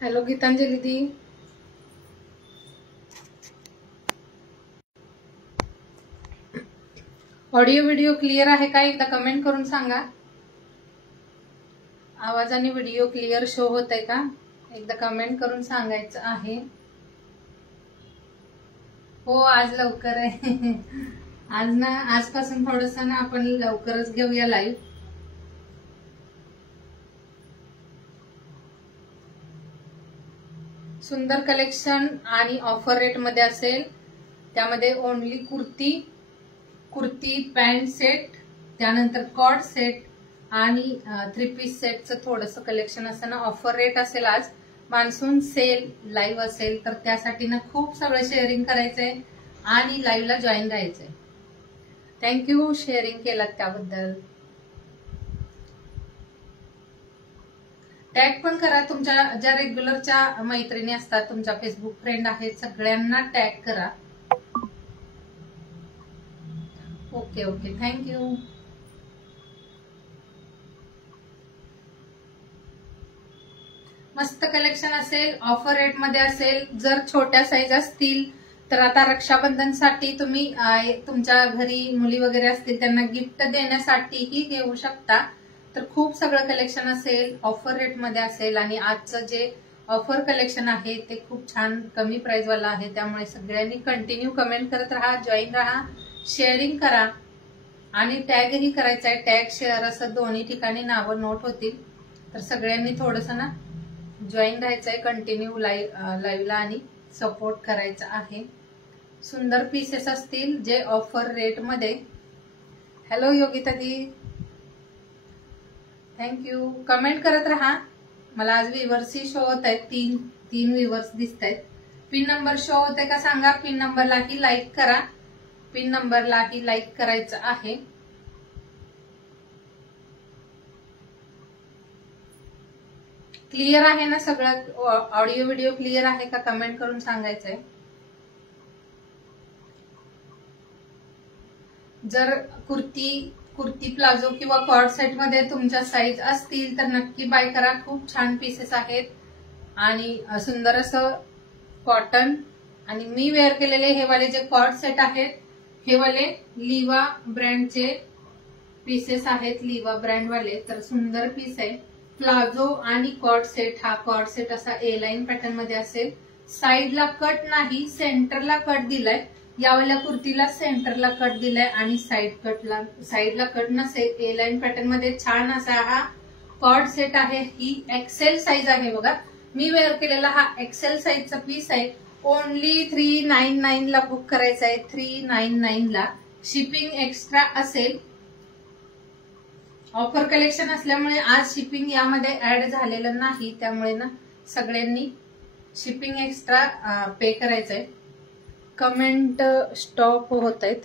Hello Gitanjali दी, audio video clear आहे का? एकदा कमेंट करून सांगा. आवाज आणि व्हिडिओ क्लिअर शो होत आहे का? एकदा कमेंट करून सांगायचं आहे. हो आज लवकर आहे. आज ना आजपासून थोडस ना आपण लवकरच घेऊया लाईव्ह. सुंदर कलेक्शन आणि ऑफर रेट मध्ये असेल. त्यामध्ये ओनली कुर्ती पॅन्ट सेट, त्यानंतर कॉर्ड सेट आणि 3 पीस सेटचं थोडंसं कलेक्शन असं ना ऑफर रेट असेल. आज मान्सून सेल लाईव्ह असेल तर त्यासाठी ना खूप सगळं शेअरिंग करायचंय आणि लाईव्हला जॉईन राहायचंय. थँक्यू शेअरिंग केलात त्याबद्दल. टॅग पण करा तुमच्या ज्या रेग्युलरच्या मैत्रिणी असतात, तुमच्या फेसबुक फ्रेंड आहेत, सगळ्यांना टॅग करा. Okay okay thank you. मस्त कलेक्शन असेल, ऑफर रेट मध्ये असेल. जर छोट्या साईज असतील तर आता रक्षाबंधनसाठी तुम्ही तुमच्या घरी मुली वगैरे असतील त्यांना गिफ्ट देण्यासाठीही घेऊ शकता. तर खूप सगळं कलेक्शन असेल, ऑफर रेट मध्ये असेल आणि आजचं जे ऑफर कलेक्शन आहे ते खूप छान कमी प्राइस वाला आहे. त्यामुळे सगळ्यांनी कंटिन्यू कमेंट करत राहा, जॉईन राहा, शेअरिंग करा आणि टॅगही करायचा आहे. टॅग शेअर असं दोन्ही ठिकाणी नावं नोट होतील. तर सगळ्यांनी थोडस ना जॉईन राहायचं आहे कंटिन्यू लाईव्हला आणि सपोर्ट करायचा आहे. सुंदर पीसेस असतील जे ऑफर रेट मध्ये. हॅलो योगिता दी, थँक्यू. कमेंट करत राहा. मला आज व्ह्यूअर्सही शो होत आहेत. तीन व्ह्यूअर्स दिसत आहेत. पिन नंबर शो होत आहे का सांगा. पिन नंबरलाही लाईक करा. पिन नंबरलाही लाईक करायचं आहे. क्लिअर आहे ना सगळं? ऑडिओ व्हिडिओ क्लिअर आहे का? कमेंट करून सांगायचंय. जर कुर्ती प्लाझो किंवा कॉर्ड सेट मध्ये तुमच्या साईज असतील तर नक्की बाय करा. खूप छान पीसेस आहेत आणि सुंदर असं कॉटन. आणि मी वेअर केलेले हे वाले जे कॉर्ड सेट आहेत हे वाले लिवा ब्रँडचे पीसेस आहेत. लिवा ब्रँड वाले. तर सुंदर पीस आहे. प्लाझो आणि कॉर्ड सेट. हा कॉर्ड सेट असा ए लाईन पॅटर्न मध्ये असेल. साईडला कट नाही, सेंटरला कट दिलाय. यावाल्या कुर्तीला सेंटरला कट दिलाय आणि साईडला कट नसेल. ए लाईन पॅटर्न मध्ये छान असा हा कॉर्ड सेट आहे. ही एक्सेल साईज आहे बघा. मी वेअर केलेला हा एक्सेल साईजचा पीस आहे. ओनली 399 ला बुक करायचा आहे. 399 ला. शिपिंग एक्स्ट्रा असेल. ऑफर कलेक्शन असल्यामुळे आज शिपिंग यामध्ये ऍड झालेलं नाही. त्यामुळे ना सगळ्यांनी शिपिंग एक्स्ट्रा पे करायचंय. कमेंट स्टॉप होत आहेत.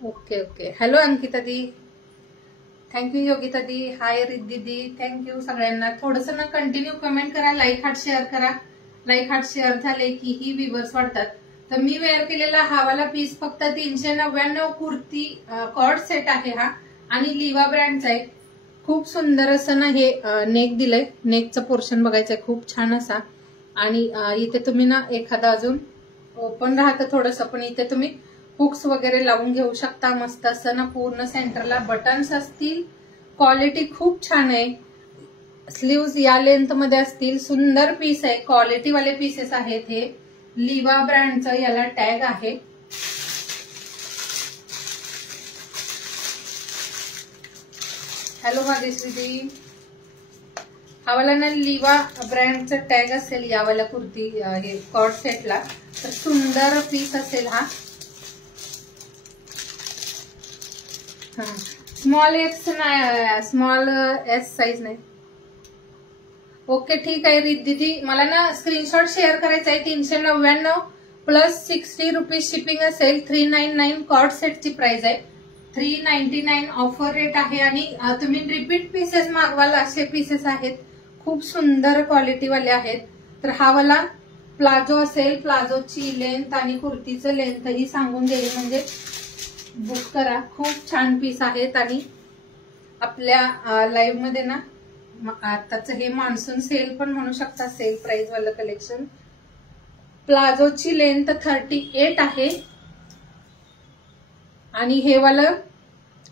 Okay okay. हॅलो अंकिता दी, थँक्यू. योगिता दी, हाय रिद्धी दी, थँक्यू सगळ्यांना. थोडस ना कंटिन्यू कमेंट करा, लाईक हार्ट शेअर करा. लाईक हार्ट शेअर झाले की ही व्ह्यूअर्स वाढतात. तर मी वेअर केलेला हावाला पीस फक्त 399 कुर्ती कॉर्ड सेट आहे हा आणि लिवा ब्रँडचा आहे. खूप सुंदर असं ना हे नेक दिलंय. नेकचं पोर्शन बघायचंय खूप छान असा. आणि इथे तुम्ही ना एखादा अजून ओपन राहतं थोडस, पण इथे तुम्ही हुक्स वगैरे लावून घेऊ शकता. मस्त असं ना पूर्ण सेंटरला बटन्स असतील. क्वालिटी खूप छान आहे. स्लीव्ज या लेंथ मध्ये असतील. सुंदर पीस आहे. क्वालिटी वाले पीसेस आहेत हे. लिवा ब्रँडचं याला टॅग आहे. हॅलो भाग्यश्री दी. हावाला ना लिवा ब्रँडचं टॅग असेल यावाल्या कुर्ती हे कॉर्ड सेटला. तर सुंदर पीस असेल हा. स्मॉल एक्स नाही, स्मॉल एस साईज नाही. ओके ठीक आहे रिद्धी. मला ना स्क्रीनशॉट शेअर करायचा आहे. 399 प्लस 60 रुपीज शिपिंग असेल. 399 कॉर्ड सेटची प्राइस आहे. 399 ऑफर रेट आहे. आणि तुम्ही रिपीट पीसेस मागवाल असे पीसेस आहेत. खूप सुंदर क्वालिटी वाले आहेत. तर हा वाला प्लाझो असेल. प्लाझोची लेंथ आणि कुर्तीचं लेंथ ही सांगून देईल म्हणजे बुक करा. खूप छान पीस आहेत आणि आपल्या लाईव्ह मध्ये ना आताच हे मान्सून सेल पण म्हणू शकता, सेल प्राइस वालं कलेक्शन. प्लाझोची लेंथ 38 आहे आणि हे वालं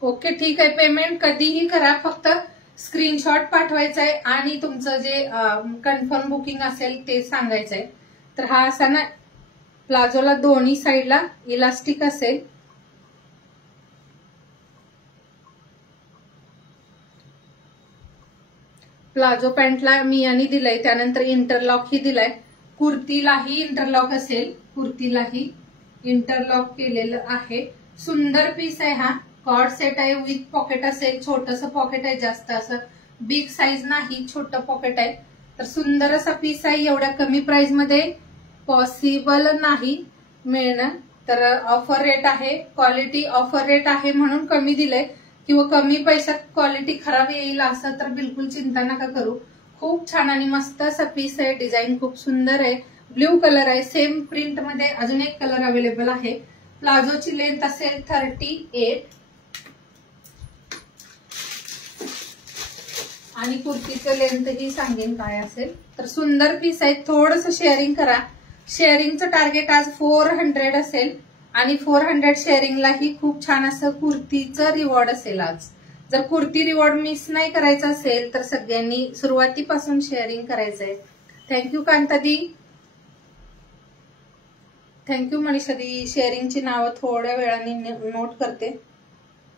ओके ठीक आहे. पेमेंट कधीही करा, फक्त स्क्रीनशॉट पाठवायचा आहे आणि तुमचं जे कन्फर्म बुकिंग असेल ते सांगायचंय. तर हा असा ना प्लाझोला दोन्ही साईडला इलास्टिक असेल. प्लाझो पॅन्टला मियानी दिलाय, त्यानंतर इंटरलॉक ही दिलाय. कुर्तीलाही इंटरलॉक असेल, कुर्तीलाही इंटरलॉक केलेलं आहे. सुंदर पीस आहे हा. कॉर्ड सेट आहे, विथ पॉकेट असेल. छोटस पॉकेट आहे, जास्त असं बिग साईज नाही, छोटं पॉकेट आहे. तर सुंदर असा पीस आहे. एवढ्या कमी प्राइस मध्ये पॉसिबल नाही मिळणं. तर ऑफर रेट आहे, क्वालिटी ऑफर रेट आहे म्हणून कमी दिलंय, किंवा कमी पैशात क्वालिटी खराब येईल असं तर बिलकुल चिंता नका करू. खूप छान आणि मस्त असा पीस आहे. डिझाईन खूप सुंदर आहे. ब्ल्यू कलर आहे. सेम प्रिंट मध्ये अजून एक कलर अवेलेबल आहे. प्लाझोची लेंथ असेल 38 आणि कुर्तीचं लेंथ ही सांगेन काय असेल. तर सुंदर पीस आहे. थोडंसं शेअरिंग करा. शेअरिंगचं टार्गेट आज 400 असेल आणि 400 शेअरिंगलाही खूप छान असं कुर्तीचं रिवॉर्ड असेल आज. जर कुर्ती रिवॉर्ड मिस नाही करायचं असेल तर सगळ्यांनी सुरुवातीपासून शेअरिंग करायचंय. Thank you कांतादी, thank you मनीषादी. शेअरिंगची नावं थोड्या वेळाने नोट करते.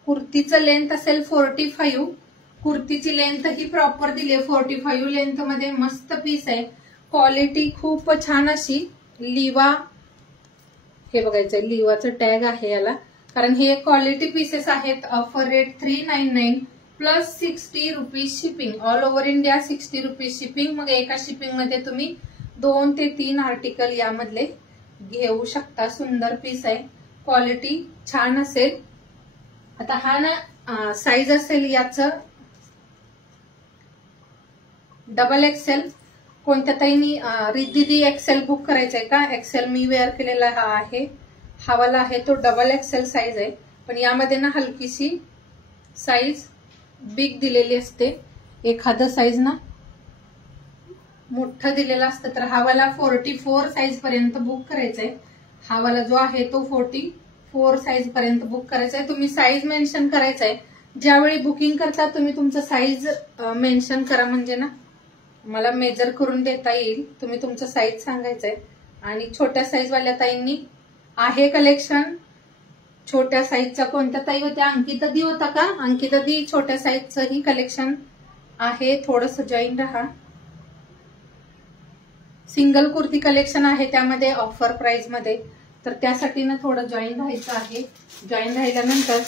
कुर्तीचं लेंथ असेल 45. कुर्तीची लेंथ ही प्रॉपर दिली 45 लेंथ मध्ये. मस्त पीस आहे. क्वालिटी खूप छान अशी. लिवा हे बघायचंय, लिवाचं टॅग आहे याला, कारण हे क्वालिटी पीसेस आहेत. Offer rate 399 plus 60 rupees shipping. All over India 60 rupees shipping. मग एका शिपिंग मध्ये तुम्ही 2 ते 3 आर्टिकल यामधले घेऊ शकता. सुंदर पीस आहे. क्वालिटी छान असेल. आता हा ना साईज असेल याचं डबल एक्सेल. कोणत्या ताईनी रिद्धी एक्सेल बुक करायचंय का? एक्सेल मी वेअर केलेला हा आहे. हा वाला आहे तो डबल एक्सेल साईज आहे, पण यामध्ये ना हलकीशी साईज बिग दिलेली असते. एखादं साईज ना मोठं दिलेलं असतं. तर हा वाला 44 साईज पर्यंत बुक करायचंय. हा वाला जो आहे तो 44 साईज पर्यंत बुक करायचा आहे. तुम्ही साईज मेन्शन करायचंय. ज्यावेळी बुकिंग करता तुम्ही तुमचं साईज मेन्शन करा, म्हणजे ना मला मेजर करून देता येईल. तुम्ही तुमचं साईज सांगायचंय. आणि छोट्या साईज वाल्या ताईंनी आहे कलेक्शन. छोट्या साईजचा कोणत्या ताई होत्या? अंकिता दी होता का? अंकिता दी छोट्या साईजचं ही कलेक्शन आहे. थोडस जॉईन राहा. सिंगल कुर्ती कलेक्शन आहे त्यामध्ये ऑफर प्राइस मध्ये. तर त्यासाठी ना थोडं जॉईन राहायचं आहे. जॉईन राहिल्यानंतर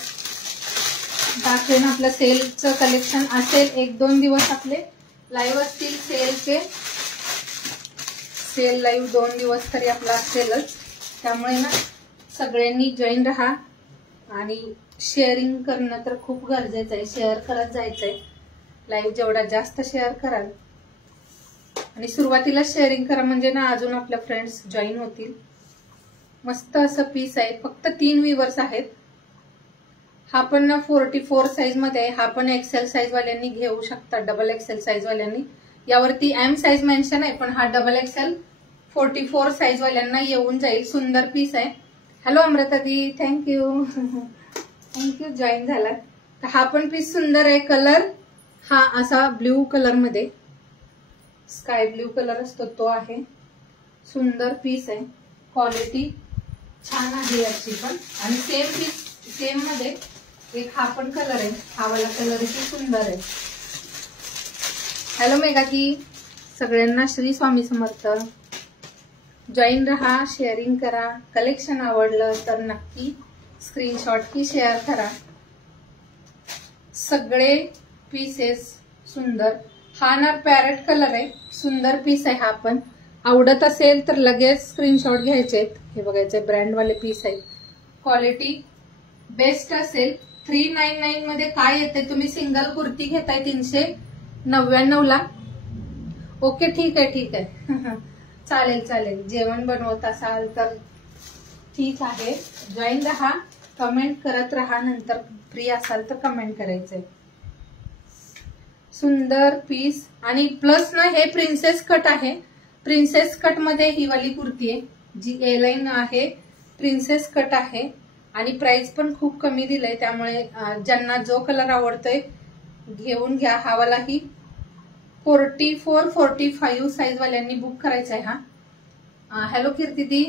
दाखवेन आपलं सेलचं कलेक्शन असेल. 1-2 दिवस आपले लाईव्ह असतील सेलचे. सेल लाईव्ह 2 दिवस तरी आपला असेलच. त्यामुळे ना सगळ्यांनी जॉईन राहा आणि शेअरिंग करणं तर खूप गरजेचं आहे. शेअर करत जायचंय. लाईव्ह जेवढा जास्त शेअर कराल आणि सुरुवातीला शेअरिंग करा, म्हणजे ना अजून आपल्या फ्रेंड्स जॉईन होतील. मस्त असं पीस आहे. फक्त 3 वीवर्स आहेत. हा पण ना 44 साईज मध्ये आहे. हा पण एक्सेल साईज वाल्यांनी घेऊ शकता. डबल एक्सेल साईज वाल्यांनी. यावरती एम साईज मेन्शन आहे, पण हा डबल एक्सेल 44 साईज वाल्यांना येऊन जाईल. सुंदर पीस आहे. हॅलो अमृता दी, थँक्यू थँक्यू जॉईन झाला. हा पण पीस सुंदर आहे. कलर हा असा ब्ल्यू कलर मध्ये, स्काय ब्ल्यू कलर असतो तो आहे. सुंदर पीस आहे. क्वालिटी छान आहे याची पण. आणि सेम पीस सेम मध्ये एक हा पण कलर आहे. हा वाला कलरही सुंदर आहे. हॅलो मेघाजी, सगळ्यांना श्री स्वामी समर्थ. जॉईन रहा, शेअरिंग करा. कलेक्शन आवडलं तर नक्की स्क्रीनशॉट ही शेअर करा. सगळे पीसेस सुंदर. हा ना पॅरेट कलर आहे. सुंदर पीस आहे. हा पण आवडत असेल तर लगेच स्क्रीनशॉट घ्यायचे. हे बघायचे ब्रँडवाले पीस आहे. क्वालिटी बेस्ट असेल. 399 मध्ये काय येते? तुम्ही सिंगल कुर्ती घेताय 399 ला. ओके ठीक आहे ठीक आहे चालेल चालेल. जेवण बनवत असाल तर ठीक आहे. जॉईन रहा, कमेंट करत रहा. नंतर फ्री असाल तर कमेंट करायचंय. सुंदर पीस आणि प्लस ना हे प्रिन्सेस कट आहे. प्रिन्सेस कट मध्ये ही वाली कुर्ती आहे जी ए लाईन आहे, प्रिन्सेस कट आहे आणि प्राइस पण खूप कमी दिलंय. त्यामुळे ज्यांना जो कलर आवडतोय घेऊन घ्या. हा वाला ही 44-45 साईज वाल्यांनी बुक करायचा आहे हा. हॅलो कीर्ती दी,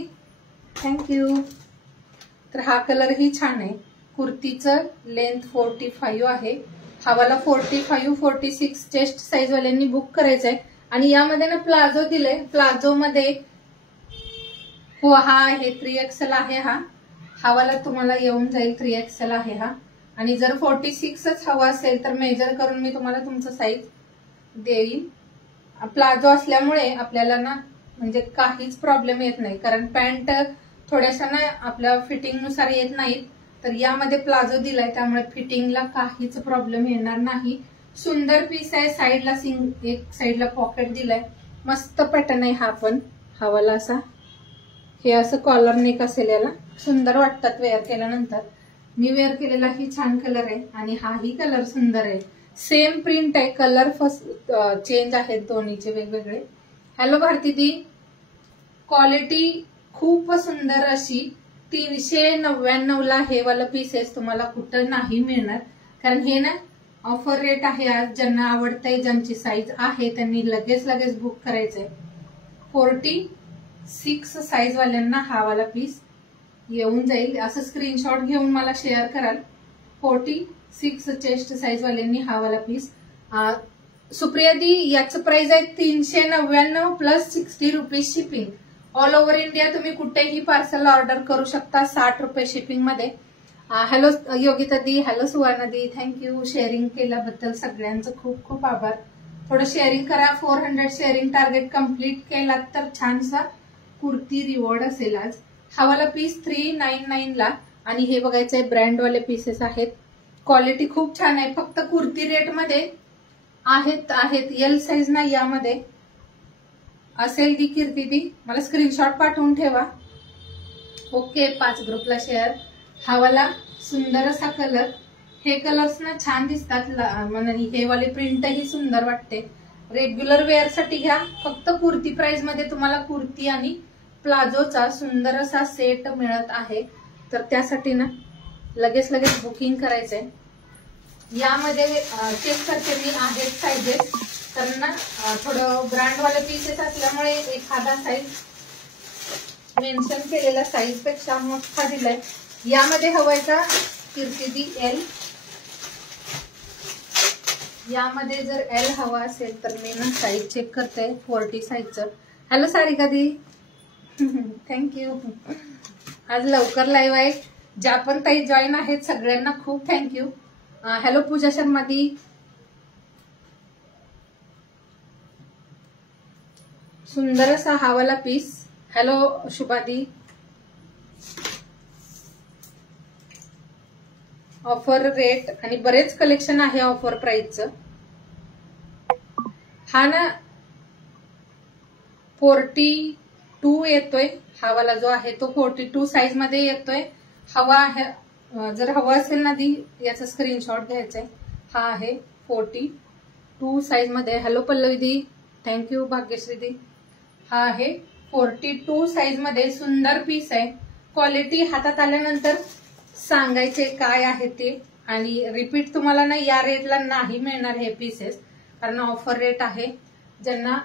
थँक्यू. तर हा कलर ही छान आहे. कुर्तीचं लेंथ 45 आहे. हा वाला 45-46 चेस्ट साईज वाल्यांनी बुक करायचा आहे. आणि यामध्ये ना प्लाझो दिले. प्लाझो मध्ये हो हा आहे 3XL आहे. हा वाला तुम्हाला येऊन जाईल 3XL आहे हा. आणि जर 46च हवा असेल तर मेजर करून मी तुम्हाला तुमचं साईज देईन. प्लाझो असल्यामुळे आपल्याला ना म्हणजे काहीच प्रॉब्लेम येत नाही, कारण पॅन्ट थोड्याशा ना आपल्या फिटिंग नुसार येत नाहीत. तर यामध्ये प्लाझो दिलाय त्यामुळे फिटिंगला काहीच प्रॉब्लेम येणार नाही. सुंदर पीस आहे. साईडला एक साईडला पॉकेट दिलाय. मस्त पॅटर्न आहे हा पण. हा वाला असा हे असं कॉलर नेक असेल. याला सुंदर वाटतात वेअर केल्यानंतर. मी वेअर केलेला ही छान कलर आहे आणि हाही कलर सुंदर आहे. सेम प्रिंट आहे, कलर फर्स्ट चेंज आहेत दोन्हीचे वेगवेगळे. हॅलो भारती दी, क्वालिटी खूप सुंदर अशी 399ला हे वाला पीसेस तुम्हाला कुठं नाही मिळणार, कारण हे ना ऑफर रेट आहे आज. ज्यांना आवडतंय, ज्यांची साईज आहे त्यांनी लगेच बुक करायचंय. 46 साईज वाल्यांना हा वाला पीस येऊन जाईल. असं स्क्रीनशॉट घेऊन मला शेअर कराल. 46 चेस्ट साईज वाल्यांनी हा वाला पीस. सुप्रिया दी, याचं प्राइस आहे 399 plus 60 rupees shipping. All over India तुम्ही कुठेही पार्सल ऑर्डर करू शकता 60 रुपये शिपिंग मध्ये. हॅलो योगिता दी, हॅलो सुवर्णा दी, थँक्यू. शेअरिंग केल्याबद्दल सगळ्यांचं खूप खूप आभार. थोडं शेअरिंग करा. 400 शेअरिंग टार्गेट कम्प्लीट केलात तर छानसा कुर्ती रिवॉर्ड असेल आज. हा वाला पीस 399ला आणि हे बघायचंय ब्रँडवाले पीसेस आहेत. क्वालिटी खूप छान आहे. फक्त कुर्ती रेट मध्ये आहेत. एल साईज ना यामध्ये असेल दी कीर्ती दी, मला स्क्रीनशॉट पाठवून ठेवा. ओके, 5 ग्रुपला शेअर. हा वाला सुंदर असा कलर. हे कलर्स ना छान दिसतात. हे वाले प्रिंट ही सुंदर वाटते. रेग्युलर वेअर साठी घ्या. फक्त कुर्ती प्राइस मध्ये तुम्हाला कुर्ती आणि प्लाझोचा सुंदर असा सेट मिळत आहे. तर त्यासाठी ना लगेच बुकिंग करायचंय. यामध्ये चेक करते मी आहेत साईजेस, तर ना थोडं ब्रँडवाले पीसेस असल्यामुळे एखादा साईज मेन्शन केलेला साईज पेक्षा मोठा दिलाय. यामध्ये हवाय का कीर्ती एल? यामध्ये जर एल हवा असेल तर मी ना साईज चेक करते 40 साईजचं. हॅलो सारिका दी, थँक्यू. आज लवकर लाईव्ह आहे. ज्या पण ताई जॉईन आहेत सगळ्यांना खूप थँक्यू. हॅलो पूजा शर्मा दी, सुंदर असा हा वाला पीस. हॅलो शुभा दी, ऑफर रेट आणि बरेच कलेक्शन आहे ऑफर प्राइसचं. हा ना 42 येतोय. हा वाला जो आहे तो 42 साईज मध्ये येतोय. हवा आहे, जर हवा असेल ना दी याचा स्क्रीनशॉट घ्यायचा आहे. हा आहे 42 साईज मध्ये. हॅलो पल्लवी दी, थँक्यू. भाग्यश्री दी, हा आहे 42 साईज मध्ये. सुंदर पीस आहे. क्वालिटी हातात आल्यानंतर सांगायचे काय आहे ते. आणि रिपीट तुम्हाला ना या रेटला नाही मिळणार हे पीसेस, कारण ऑफर रेट आहे. ज्यांना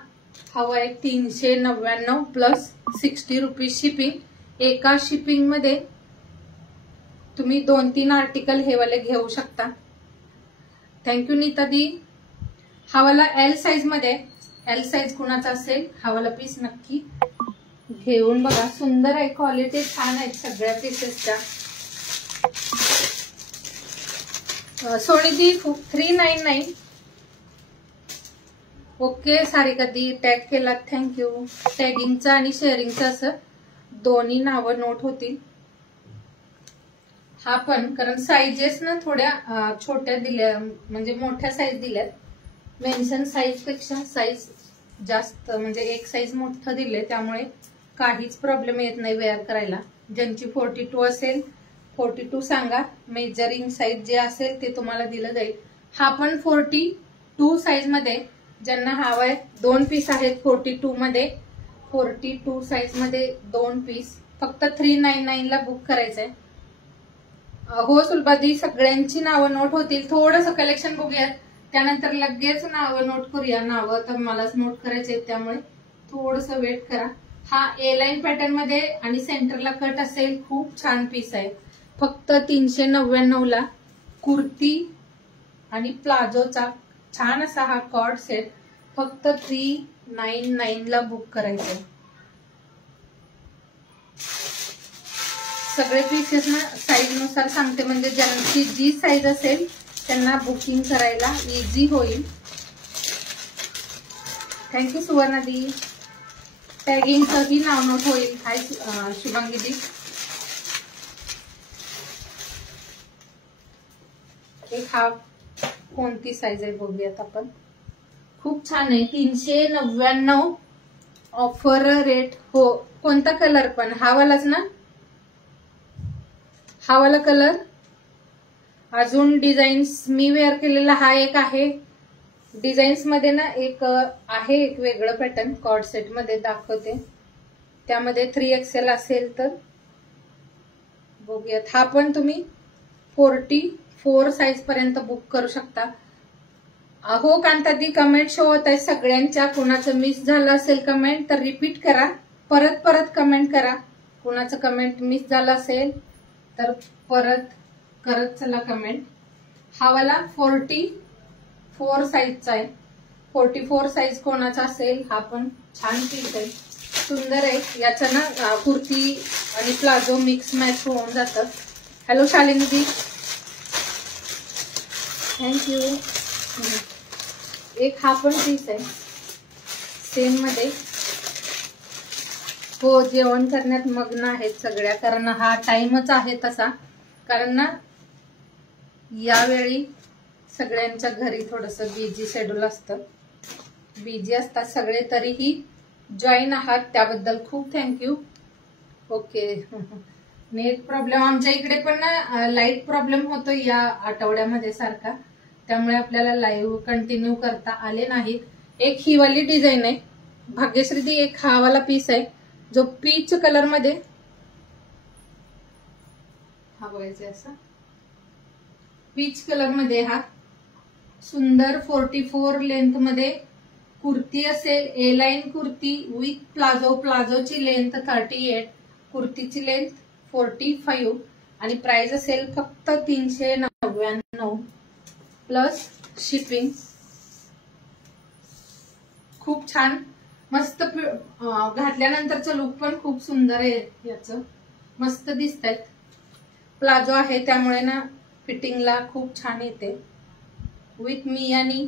हवा आहे 399 प्लस 60 रुपीज शिपिंग. एका शिपिंग मध्ये तुम्ही 2-3 आर्टिकल हे वाले घेऊ शकता. थँक्यू नीता दी. हा वाला एल साईज मध्ये. एल साईज कुणाचा असेल हा वाला पीस नक्की घेऊन बघा. सुंदर आहे, क्वालिटी छान आहे सगळ्या पीसेसच्या. सोनी दी 399. ओके सारिका दी, टॅग केला, थँक्यू. टॅगिंगचं आणि शेअरिंगचं असं दोन्ही नावं नोट होतील. हा पण कारण साईजेस ना थोड्या छोट्या दिल्या, म्हणजे मोठ्या साईज दिल्यात. मेन्शन साईज पेक्षा साईज जास्त, म्हणजे एक साईज मोठं दिले, त्यामुळे काहीच प्रॉब्लेम येत नाही वेअर करायला. ज्यांची 42 असेल 42 सांगा. मेजरिंग साईज जे असेल ते तुम्हाला दिलं जाईल. हा पण 40 42 साईज मध्ये ज्यांना हवाय 2 पीस आहेत 42 मध्ये. 42 साईज मध्ये 2 पीस फक्त 399 ला बुक करायचंय. हो सुलभादी, सगळ्यांची नावं नोट होतील. थोडंसं कलेक्शन बघूयात, त्यानंतर लगेच नावं नोट करूया. नावं तर मलाच नोट करायचे आहेत, त्यामुळे थोडंसं वेट करा. हा ए लाईन पॅटर्न मध्ये आणि सेंटरला कट असेल. खूप छान पीस आहे. फक्त 399 ला कुर्ती आणि प्लाझोचा छान असा हा कॉर्ड सेट फक्त 399 ला बुक करायचंय. सगळे पीसेस ना साईज नुसार सांगते, म्हणजे ज्यांची जी साईज असेल त्यांना बुकिंग करायला इझी होईल. थँक्यू सुवर्णादी. टॅगिंगचंही नाव नोट होईल. हाय शुभांगीजी. एक हा कोणती साईज आहे बघूयात आपण. खूप छान आहे. 399 ऑफर रेट. हो, कोणता कलर पण? हा वालाच ना? हा वाला कलर. अजून डिझाईन्स मी वेअर केलेला हा एक आहे. डिझाईन्स मध्ये ना एक आहे, एक वेगळं पॅटर्न कॉर्ड सेट मध्ये दाखवते. त्यामध्ये 3XL असेल तर बघूयात. हा पण तुम्ही 44 साईज पर्यंत बुक करू शकता. हो कांतादी, कमेंट शो होत आहे सगळ्यांच्या. कुणाचं मिस झालं असेल कमेंट तर रिपीट करा, परत कमेंट करा. कुणाचं कमेंट मिस झालं असेल तर परत करत चला कमेंट. हा वाला 44 साईजचा आहे. 44 साईज कोणाचा असेल, हा पण छान पीस आहे, सुंदर आहे. याचं ना कुर्ती आणि प्लाझो मिक्स मॅच होऊन जातं. Hello Shalini ji, thank you. एक हा पण पीस आहे सेम मध्ये. हो, जेवण करण्यात मग्न आहेत सगळ्या, कारण हा टाइमच आहे तसा. कारण ना यावेळी सगळ्यांच्या घरी थोडंसं बिझी शेड्यूल असतं, बिझी असतात सगळे. तरीही जॉईन आहात त्याबद्दल खूप थँक्यू. ओके, नेट प्रॉब्लेम आमच्या इकडे पण ना लाईट प्रॉब्लेम होतो या आठवड्यामध्ये सारखा, त्यामुळे आपल्याला लाईव्ह कंटिन्यू करता आले नाहीत. एक ही वाली डिझाईन आहे भाग्यश्रीदी. एक हा वाला पीस आहे जो पीच कलर मध्ये. हा बघायचा असा पीच कलर मध्ये. हा सुंदर 44 लेंथ मध्ये कुर्ती असेल. A line kurti with palazzo. प्लाझोची लेंथ 38, कुर्तीची लेंथ 45 आणि प्राइस असेल फक्त 399 प्लस शिपिंग. खूप छान, मस्त. घातल्यानंतरचं लुक पण खूप सुंदर आहे याचं, मस्त दिसत आहेत. प्लाझो आहे त्यामुळे ना फिटिंगला खूप छान येते. विथ मी आणि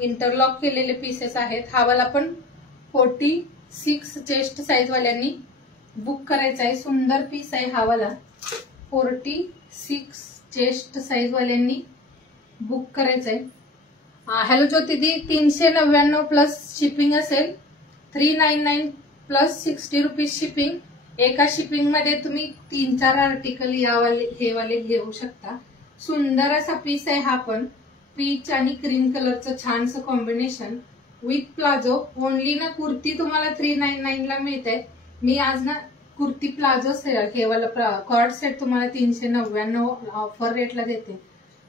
इंटरलॉक केलेले पीसेस आहेत. हा वाला पण 46 चेस्ट साईज वाल्यांनी बुक करायचा आहे. सुंदर पीस आहे हा वाला. 46 चेस्ट साईज वाल्यांनी बुक करायचा आहे. हॅलो ज्योतिदी, 399 प्लस शिपिंग असेल. 399 प्लस 60 रुपीज शिपिंग. एका शिपिंग मध्ये तुम्ही 3-4 आर्टिकल हे वाले घेऊ शकता. सुंदर असा पीस आहे हा पण. पीच आणि क्रीम कलरचं छानसं कॉम्बिनेशन विथ प्लाझो. ओनली ना कुर्ती तुम्हाला 399 ला मिळते. मी आज ना कुर्ती प्लाझो हे वाला कॉर्ड सेट तुम्हाला 399 ऑफर रेटला देते.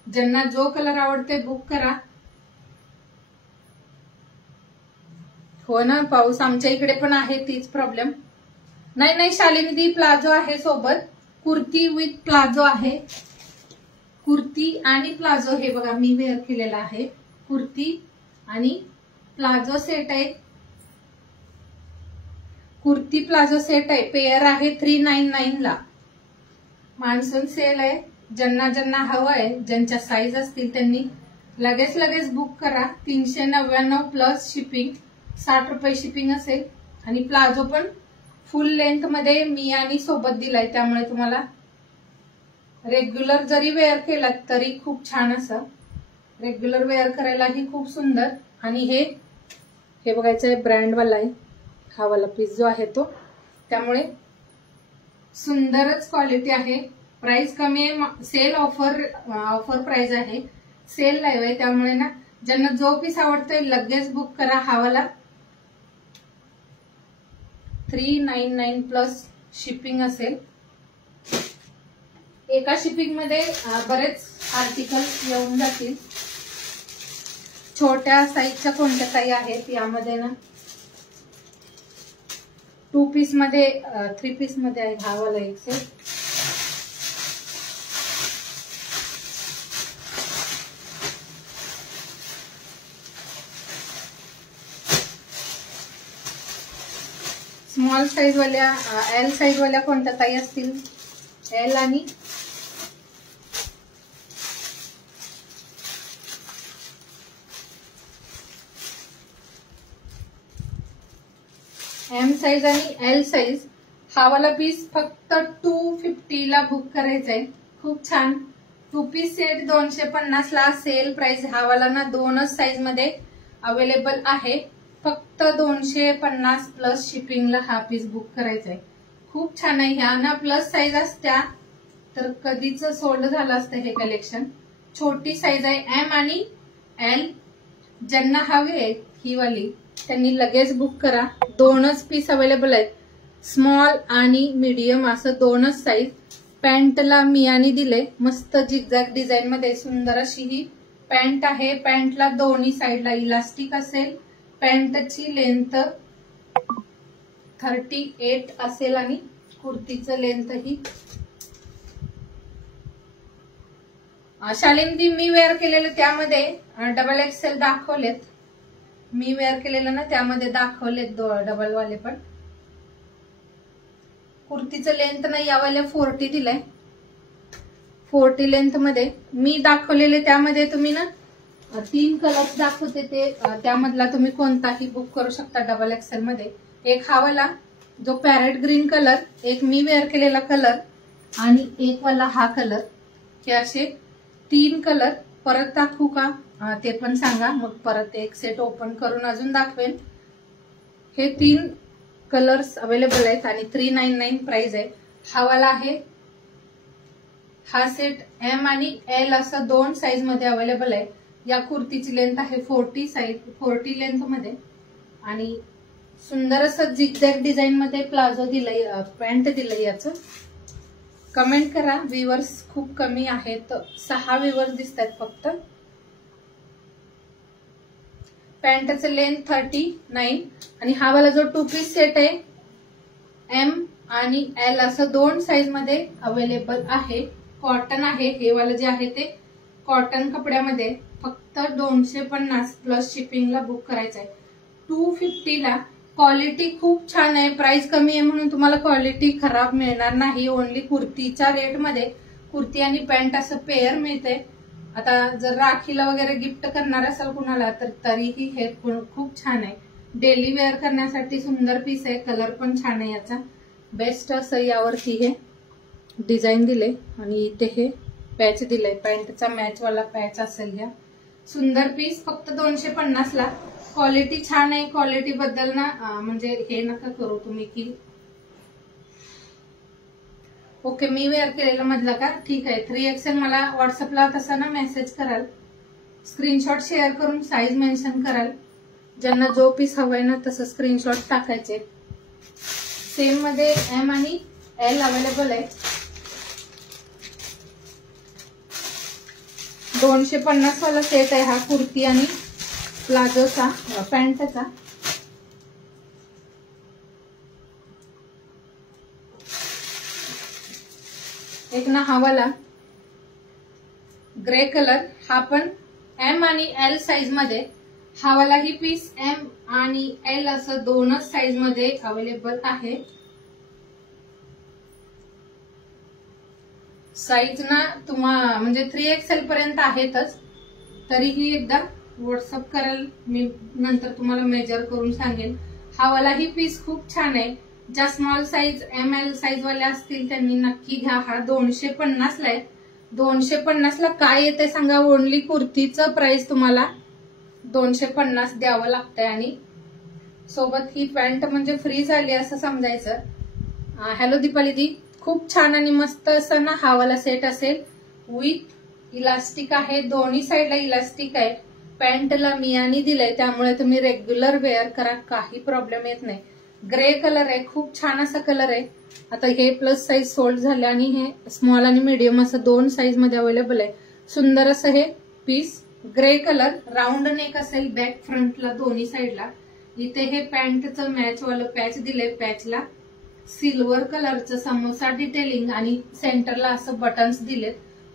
ज्यांना जो कलर आवडते बुक करा. हो ना, पाऊस आमच्या इकडे पण आहे, तीच प्रॉब्लेम. नाही शालिनीदी, प्लाझो आहे सोबत. कुर्ती विथ प्लाझो आहे. कुर्ती आणि प्लाझो हे बघा मी वेअर केलेला आहे. कुर्ती आणि प्लाझो सेट आहे. कुर्ती प्लाझो सेट आहे, पेअर आहे 399 ला. मान्सून सेल आहे. ज्यांना हवं आहे, ज्यांच्या साईज असतील त्यांनी लगेच बुक करा. 399 प्लस शिपिंग. 60 रुपये शिपिंग असेल. आणि प्लाझो पण फुल लेंथ मध्ये मी आणि सोबत दिलाय, त्यामुळे तुम्हाला रेग्युलर जरी वेअर केलात तरी खूप छान असं. रेग्युलर वेअर करायलाही खूप सुंदर. आणि हे बघायचं आहे, ब्रँडवाला आहे हा वाला पीस जो आहे तो, त्यामुळे सुंदरच क्वालिटी आहे. प्राइस कमी आहे. सेल ऑफर प्राइस आहे. सेल लाईव्ह आहे त्यामुळे ना ज्यांना जो पीस आवडतोय लगेच बुक करा. हा वाला 399 प्लस शिपिंग असेल. एका शिपिंग मध्ये बरेच आर्टिकल येऊन जातील. छोट्या साईजच्या कोणत्या काही आहेत यामध्ये ना. 2 पीस मध्ये 3 पीस मध्ये आहे हा वाला एक सेट. स्मॉल साईज वाल्या एल साईज वाल्या कोणत्या काही असतील. एल आणि एम साईज आणि एल साईज. हा वाला पीस फक्त 250 ला बुक करायचा आहे. खूप छान 2 पीस सेट 250 ला सेल प्राइस. हा वाला ना 2च साईज मध्ये अवेलेबल आहे. फक्त 250 प्लस शिपिंगला हा पीस बुक करायचा आहे. खूप छान आहे. ह्या ना प्लस साईज असत्या तर कधीच सोल्ड झालं असतं हे कलेक्शन. छोटी साईज आहे एम आणि एल. ज्यांना हवी आहे ही वाली त्यांनी लगेच बुक करा. 2च पीस अवेलेबल आहेत. स्मॉल आणि मीडियम असं 2च साईज. पॅन्टला मियानी दिले मस्त झिगझॅग डिझाईन मध्ये सुंदर अशी ही पॅन्ट आहे. पॅन्टला दोन्ही साईडला इलास्टिक असेल. पॅन्टची लेंथ 38 असेल आणि कुर्तीचं लेंथ ही शालिंदी मी वेअर केलेलं त्यामध्ये डबल एक्सेल दाखवलेत. मी वेअर केलेलं ना त्यामध्ये दाखवलेत डबल वाले पण. कुर्तीचं लेंथ नाही यावाले 40 दिलंय. 40 लेंथ मध्ये मी दाखवलेले त्यामध्ये तुम्ही ना 3 कलर्स दाखवते ते त्यामधला तुम्ही कोणताही बुक करू शकता डबल एक्सेल मध्ये. एक हा वाला जो पॅरेट ग्रीन कलर, एक मी वेअर केलेला कलर आणि एक वाला हा कलर. हे असे 3 कलर परत दाखवू का ते पण सांगा. मग परत एक सेट ओपन करून अजून दाखवेन. हे 3 कलर्स अवेलेबल आहेत आणि 399 प्राइस आहे. हा वाला आहे. हा सेट एम आणि एल असं 2 साईज मध्ये अवेलेबल आहे. या कुर्तीची लेंथ आहे 40 लेंथ मध्ये आणि सुंदर असं झिगझॅग डिझाईन मध्ये प्लाझो दिलंय, पॅन्ट दिलंय. याचं कमेंट करा. व्ह्यूअर्स खूप कमी आहेत. 6 व्ह्यूअर्स दिसत आहेत फक्त. पॅन्टचं लेंथ 39 आणि हा वाला जो 2 पीस सेट आहे एम आणि एल असं 2 साईज मध्ये अवेलेबल आहे. कॉटन आहे. हे वाला जे आहे ते कॉटन कपड्यामध्ये. फक्त 250 प्लस शिपिंगला बुक करायचं आहे. 250 ला. क्वालिटी खूप छान आहे. प्राइस कमी आहे म्हणून तुम्हाला क्वालिटी खराब मिळणार नाही. ओनली कुर्तीच्या रेट मध्ये कुर्ती आणि पॅन्ट असं पेअर मिळते. आता जर राखीला वगैरे गिफ्ट करणार असाल कुणाला तर तरीही हे खूप छान आहे. डेली वेअर करण्यासाठी सुंदर पीस आहे. कलर पण छान आहे याचा. बेस्ट असं यावरती हे डिझाईन दिले आणि इथे हे पॅच दिलंय. पॅन्टचा मॅच वाला पॅच असेल. या सुंदर पीस फक्त 250 ला. क्वालिटी छान आहे. क्वालिटी बद्दल ना म्हणजे हे नका करू तुम्ही की ओके मी वेअर केलेला मधला का ठीक आहे. 3XL मला व्हॉट्सअपला तसा ना मेसेज कराल. स्क्रीनशॉट शेअर करून साईज मेन्शन कराल. ज्यांना जो पीस हवाय ना तसं स्क्रीनशॉट टाकायचे. सेम मध्ये एम आणि एल अवेलेबल आहे. 250 वाला सेट आहे हा कुर्ती आणि प्लाझोचा पॅन्टचा. एक ना हा वाला ग्रे कलर. हा पण एम आणि एल साईज मध्ये. हा वाला ही पीस एम आणि एल असं 2च साईज मध्ये अवेलेबल आहे. साईज ना तुम्हाला म्हणजे 3XL पर्यंत आहेतच. तरीही एकदा व्हॉट्सअप कराल मी नंतर तुम्हाला मेजर करून सांगेन. हा वाला ही पीस खूप छान आहे. ज्या स्मॉल साईज ML साईज वाल्या असतील त्यांनी नक्की घ्या. हा 250 ला आहे. 250 ला काय येते सांगा. ओनली कुर्तीचं प्राइस तुम्हाला 250 द्यावं लागतंय आणि सोबत ही पॅन्ट म्हणजे फ्री झाली असं समजायचं. हॅलो दीपाली दी. खूप छान आणि मस्त असं ना हा वाला सेट असेल. विथ इलास्टिक आहे. दोन्ही साईडला इलास्टिक आहे. पॅन्टला मियानी दिलंय, त्यामुळे तुम्ही रेग्युलर वेअर करा, काही प्रॉब्लेम येत नाही. ग्रे कलर आहे, खूप छान असा कलर आहे. आता हे प्लस साईज सोल्ड झाले आणि हे स्मॉल आणि मीडियम असं 2 साईज मध्ये अवेलेबल आहे. सुंदर असं हे piece, grey colour, round neck असेल बॅक फ्रंटला दोन्ही साईडला. इथे हे पॅन्टचं मॅच वालं पॅच दिलंय, पॅचला सिल्वर कलरचं समोसा डिटेलिंग आणि सेंटरला असं बटन्स दिलेत.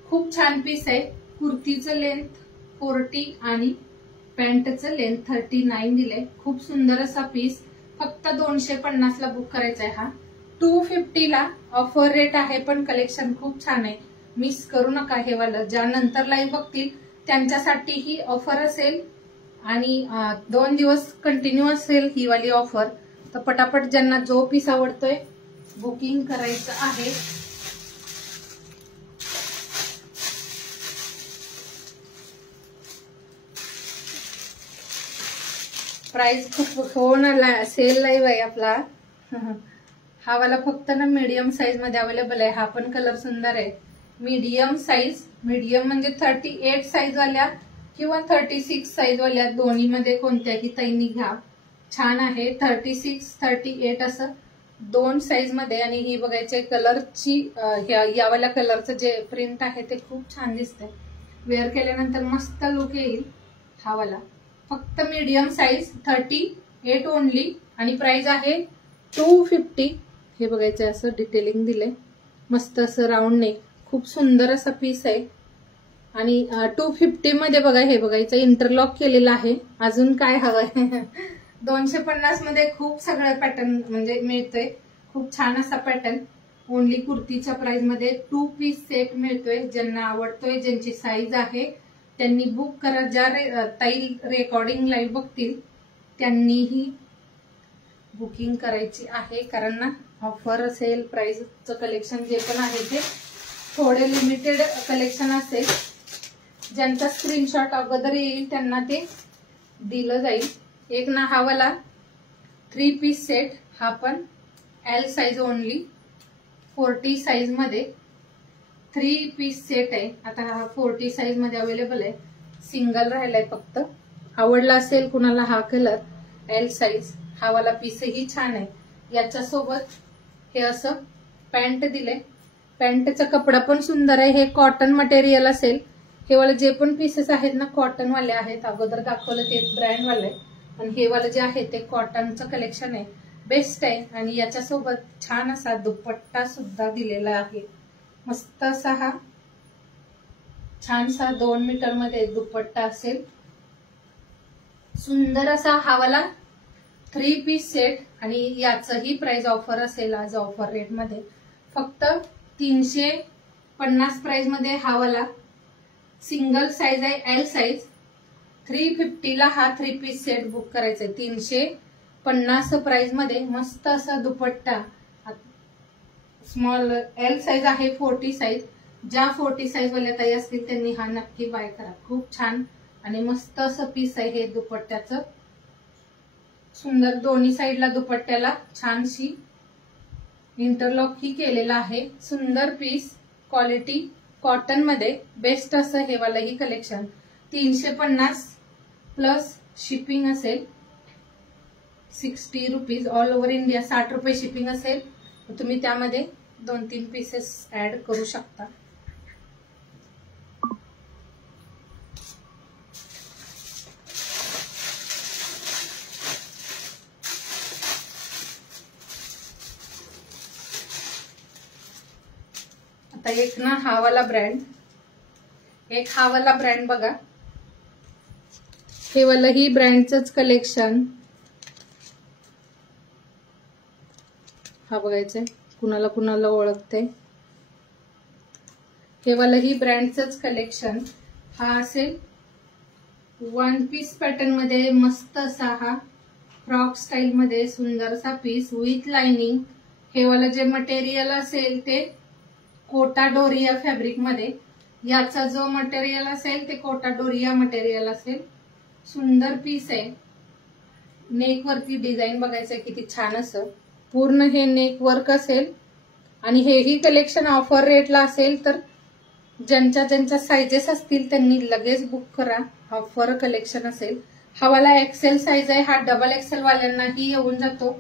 खूप छान पीस आहे. कुर्तीचं लेंथ 40 आणि पॅन्टचं लेंथ 39 दिलंय. खूप सुंदर असा पीस. फक्त 250 ला बुक करायचा आहे हा. 250 ला ऑफर रेट आहे, पण कलेक्शन खूप छान आहे. मिस करू नका हे वालं. ज्या नंतर लाईव्ह बघतील त्यांच्यासाठी ही ऑफर असेल आणि 2 दिवस कंटिन्यू असेल ही वाली ऑफर. तर पटापट ज्यांना जो पीस आवडतोय बुकिंग करायचं आहे. प्राइस खूप हो ना, सेल लाईव्ह आहे आपला. हा वाला फक्त ना मीडियम साईज मध्ये अवेलेबल आहे. हा पण कलर सुंदर आहे. मीडियम साईज, मीडियम म्हणजे 38 साईज वाल्या किंवा 36 साईज वाल्या दोन्ही मध्ये कोणत्याही ताईंनी घ्या. छान आहे. 36, 38 असं 2 साईज मध्ये. आणि ही बघायचे कलरची यावाल्या कलरचं जे प्रिंट आहे ते खूप छान दिसतंय. वेअर केल्यानंतर मस्त लुक येईल हा वाला. फक्त मीडियम साईज 38 ओनली आणि प्राइस आहे 250. हे बघायचं असं डिटेलिंग दिलंय, मस्त असं राऊंड नेक, खूप सुंदर असा पीस आहे. आणि 250 मध्ये बघा, हे बघायचं इंटरलॉक केलेलं आहे. अजून काय हवंय? 250 मध्ये खूप सगळं पॅटर्न म्हणजे मिळतोय. खूप छान असा पॅटर्न ओनली कुर्तीच्या प्राइस मध्ये 2 पीस सेट मिळतोय. ज्यांना आवडतोय, ज्यांची साईज आहे त्यांनी बुक करा. ज्या ताई रेकॉर्डिंग लाईव्ह बघतील त्यांनीही बुकिंग करायची आहे, कारण ना ऑफर असेल. प्राइसचं कलेक्शन जे पण आहे ते थोडे लिमिटेड कलेक्शन असेल. ज्यांचा स्क्रीनशॉट अगोदर येईल त्यांना ते दिलं जाईल. एक ना हा वाला 3 पीस सेट, हा पण एल साईज ओनली 40 साईज मध्ये 3 पीस सेट आहे. आता हा 40 साईज मध्ये अवेलेबल आहे. सिंगल राहिलाय फक्त. आवडला असेल कुणाला हा कलर एल साईज, हा वाला पीसही छान आहे. याच्यासोबत हे असं पॅन्ट दिले. पॅन्टचा कपडा पण सुंदर आहे. हे कॉटन मटेरियल असेल. हे वाले जे पण पीसेस आहेत ना कॉटन वाले आहेत. अगोदर दाखवलं ते ब्रँड वाले, पण हे वाले जे आहे ते कॉटनचं कलेक्शन आहे. बेस्ट आहे. आणि याच्यासोबत छान असा दुपट्टा सुद्धा दिलेला आहे. मस्त असा हा छानसा 2 मीटर मध्ये दुपट्टा असेल. सुंदर असा हा वाला 3 पीस सेट. आणि याचंही प्राइस ऑफर असेल आज ऑफर रेट मध्ये. फक्त 350 प्राइस मध्ये हा वाला सिंगल साईज आहे एल साईज. 350 ला हा 3 पीस सेट बुक करायचा आहे. 350 प्राइस मध्ये मस्त असा दुपट्टा. स्मॉल एल साईज आहे 40 साईज. ज्या 40 साईज वाल्या ताई असतील त्यांनी हा नक्की बाय करा. खूप छान आणि मस्त असं पीस आहे हे दुपट्ट्याचं. सुंदर दोन्ही साईडला दुपट्ट्याला छानशी इंटरलॉक ही केलेला आहे. सुंदर पीस, क्वालिटी कॉटन मध्ये बेस्ट असं हे वालंही कलेक्शन. 350 प्लस शिपिंग असेल 60 रुपीज. ऑल ओव्हर इंडिया 60 रुपये शिपिंग असेल. तुम्ही त्यामध्ये 2-3 पीसेस ऍड करू शकता. आता एक ना हा वाला ब्रँड, एक हा वाला ब्रँड बघा. हे वालंही ब्रँडचंच कलेक्शन. हा बघायचंय कुणाला कुणाला ओळखते. हे वालंही ब्रँडचंच कलेक्शन. हा असेल 1 पीस पॅटर्न मध्ये मस्त असा हा फ्रॉक स्टाईल मध्ये सुंदरसा पीस विथ लाइनिंग. हे वाला जे मटेरियल असेल ते कोटा डोरिया फॅब्रिक मध्ये. याचा जो मटेरियल असेल ते कोटा डोरिया मटेरियल असेल. सुंदर पीस आहे. नेक वरती डिझाईन बघायचंय किती छान असं. पूर्ण हे नेक वर्क असेल. आणि हेही कलेक्शन ऑफर रेटला असेल तर ज्यांच्या ज्यांच्या साईजेस असतील त्यांनी लगेच बुक करा. ऑफर कलेक्शन असेल. हा वाला एक्सेल साईज आहे. हा डबल एक्सेल वाल्यांनाही येऊन जातो.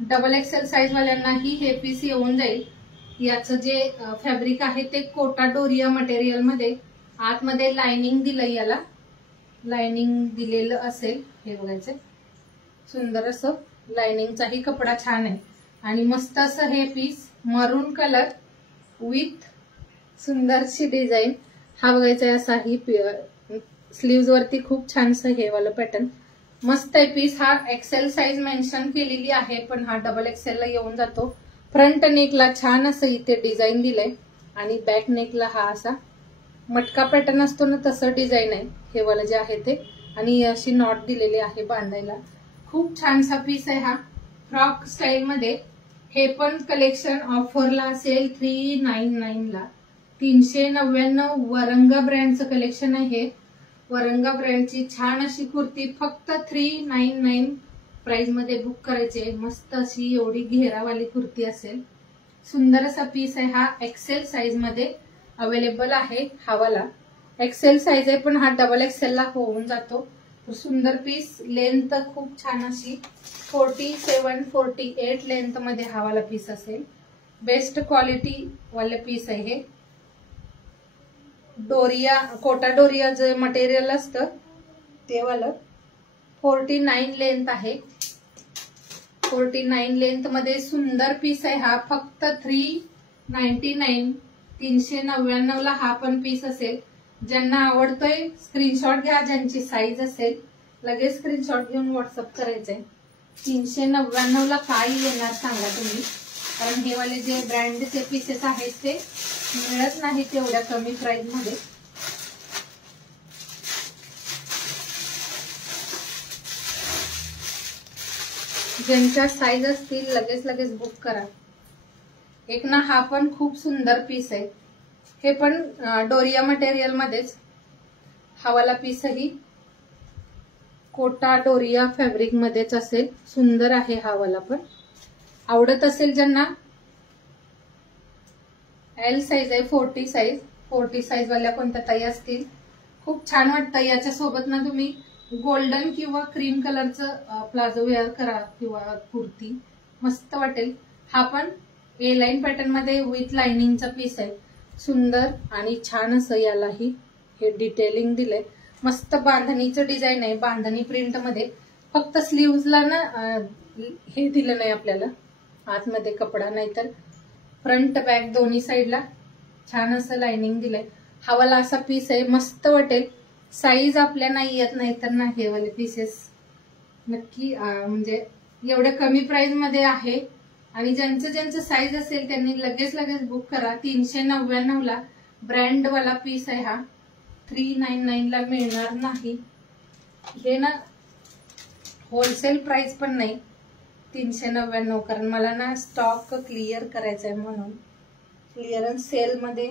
डबल एक्सेल साईज वाल्यांनाही हे पीस येऊन जाईल. याचं जे फॅब्रिक आहे ते कोटा डोरिया मटेरियल मध्ये, आतमध्ये लाइनिंग दिलंय, याला लाइनिंग दिलेलं असेल. हे बघायचं, सुंदर असं लाइनिंगचाही कपडा छान आहे. आणि मस्त असं हे पीस मरून कलर विथ सुंदरशी डिझाईन. हा बघायचा असा ही स्लीव्ज वरती खूप छानसं हे वाला पॅटर्न मस्त आहे पीस. हा एक्सेल साईज मेन्शन केलेली आहे, पण हा डबल एक्सेल ला येऊन जातो. फ्रंट नेकला छान असं इथे डिझाईन दिलंय आणि बॅक नेकला हा असा मटका पॅटर्न असतो ना, तसं डिझाईन आहे हे वाला जे आहे ते. आणि अशी नॉट दिलेली आहे बांधायला. खूप छानसा पीस आहे हा फ्रॉक स्टाईल मध्ये. हे पण कलेक्शन ऑफरला असेल 399 ला. 399 वरंगा ब्रँडचं कलेक्शन आहे. वरंगा ब्रँडची छान अशी कुर्ती फक्त 399 प्राइस मध्ये बुक करायचे. मस्त अशी एवढी घेरावाली कुर्ती असेल. सुंदर असा पीस आहे हा. एक्सेल साईज मध्ये अवेलेबल आहे. हा वाला एक्सेल साईज आहे, पण हा डबल एक्सेल ला होऊन जातो. सुंदर पीस. लेंथ खूप छान अशी 47-48 लेंथ मध्ये हा वाला पीस असेल. बेस्ट क्वालिटी वाले पीस आहे हे. डोरिया, कोटा डोरिया जे मटेरियल असतं ते वाला 49 लेंथ आहे. 49 लेंथ मध्ये सुंदर पीस आहे हा. फक्त 399 399 ला हा पण पीस असेल. ज्यांना आवडतोय स्क्रीनशॉट घ्या. ज्यांची साईज असेल लगेच स्क्रीनशॉट घेऊन व्हॉट्सअप करायचंय. 399 ला काय येणार सांगा तुम्ही, कारण हे वाले जे ब्रँडचे पीसेस आहेत ते मिळत नाही तेवढ्या कमी प्राइस मध्ये. ज्यांच्या साईज असतील लगेच बुक करा. एक ना हा पण खूप सुंदर पीस आहे. हे पण डोरिया मटेरियल मध्येच. हा वाला पीसही कोटा डोरिया फॅब्रिक मध्येच असेल. सुंदर आहे हा वाला पण. आवडत असेल ज्यांना. एल साईज आहे. 40 साईज वाल्या कोणत्या ताई असतील खूप छान वाटतं. याच्या सोबत ना तुम्ही गोल्डन किंवा क्रीम कलरचं प्लाझो वेअर करा किंवा कुर्ती, मस्त वाटेल. हा पण ए लाईन पॅटर्न मध्ये विथ लाइनिंगचा पीस आहे. सुंदर आणि छान असं यालाही हे डिटेलिंग दिलंय. मस्त बांधणीचं डिझाईन आहे. बांधणी प्रिंट मध्ये. फक्त स्लीव्हजला ना हे दिलं नाही आपल्याला आतमध्ये कपडा, नाहीतर फ्रंट बॅक दोन्ही साईडला छान असं लाइनिंग दिलंय. हा वाला असा पीस आहे. मस्त वाटेल. साईज आपल्या नाही येत नाही तर नाही हे वाले पीसेस नक्की म्हणजे एवढ्या कमी प्राइस मध्ये आहे. आणि ज्यांचं साईज असेल त्यांनी लगेच बुक करा. 399 ला ब्रँड वाला पीस आहे हा. 399 ला मिळणार नाही. हे ना होलसेल प्राइस पण नाही 399, कारण मला ना स्टॉक क्लिअर करायचा आहे म्हणून. क्लिअरन्स सेल मध्ये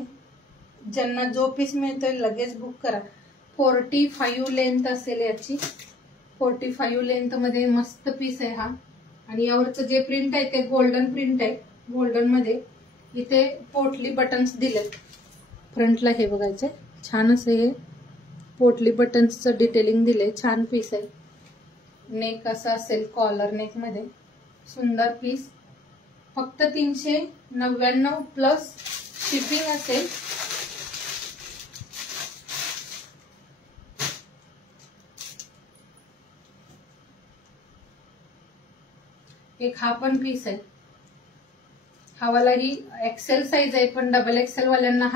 ज्यांना जो पीस मिळतोय लगेच बुक करा. 45 लेंथ असेल याची. 45 लेंथ मध्ये मस्त पीस आहे हा. आणि यावरचं जे प्रिंट आहे ते गोल्डन प्रिंट आहे. गोल्डन मध्ये इथे पोटली बटन्स दिलेत फ्रंटला. हे बघायचे छान असं हे पोटली बटन्सचं डिटेलिंग दिले. छान पीस आहे. नेक असं असेल कॉलर नेक मध्ये. सुंदर पीस. फक्त 399 प्लस शिपिंग असेल. एक हा पण पीस आहे. हा वाला ही एक्सेल साईज आहे, पण डबल एक्सेल वाल्यांना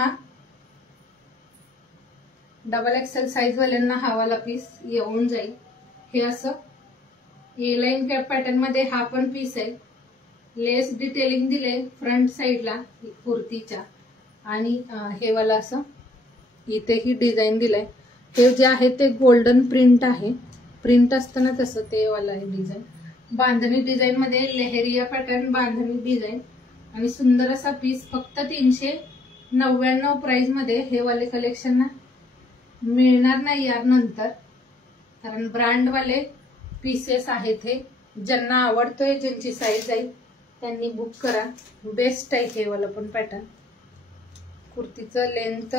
साईज वाल्यांना हा वाला पीस येऊन जाईल. हे असं ए लाईन कॅप पॅटर्न मध्ये हा पण पीस आहे. लेस डिटेलिंग दिले फ्रंट साईडला कुर्तीच्या. आणि हे वाला असं इथेही डिझाईन दिलंय. हे जे आहे ते गोल्डन प्रिंट आहे. प्रिंट असतं ना तसं ते वाला आहे डिझाईन. बांधणी डिझाईन मध्ये लेहरिया पॅटर्न बांधणी डिझाईन. आणि सुंदर असा पीस. फक्त 399 प्राइस मध्ये हे वाले कलेक्शन ना मिळणार नाही यार नंतर, कारण ब्रँड वाले पीसेस आहेत हे. ज्यांना आवडतोय, ज्यांची साईज आहे त्यांनी बुक करा. बेस्ट आहे हे वाला पण पॅटर्न. कुर्तीचं लेंथ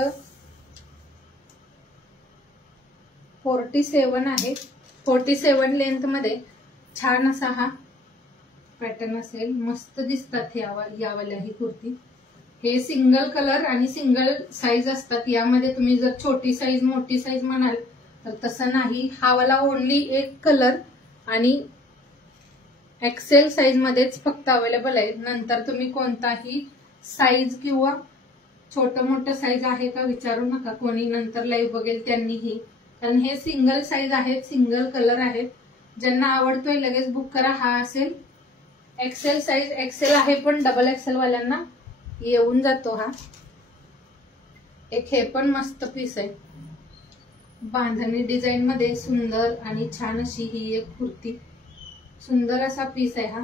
47 आहे. 47 लेंथ मध्ये छान असा हा पॅटर्न असेल. मस्त दिसतात यावाल्या ही कुर्ती. हे सिंगल कलर आणि सिंगल साईज असतात. यामध्ये तुम्ही जर छोटी साईज मोठी साईज म्हणाल तर तसं नाही. हा वाला ओनली एक कलर आणि एक्सेल साईज मध्येच फक्त अवेलेबल आहे. नंतर तुम्ही कोणताही साईज किंवा छोटं मोठं साईज आहे का विचारू नका. कोणी नंतर लाईव्ह बघेल त्यांनीही, कारण हे सिंगल साईज आहेत, सिंगल कलर आहेत. ज्यांना आवडतोय लगेच बुक करा. हा असेल एक्सेल साईज. एक्सेल आहे पण डबल एक्सेल वाल्यांना येऊन जातो हा. एक हे पण मस्त पीस आहे. बांधणी डिझाईन मध्ये सुंदर आणि छान अशी ही एक कुर्ती. सुंदर असा पीस आहे हा.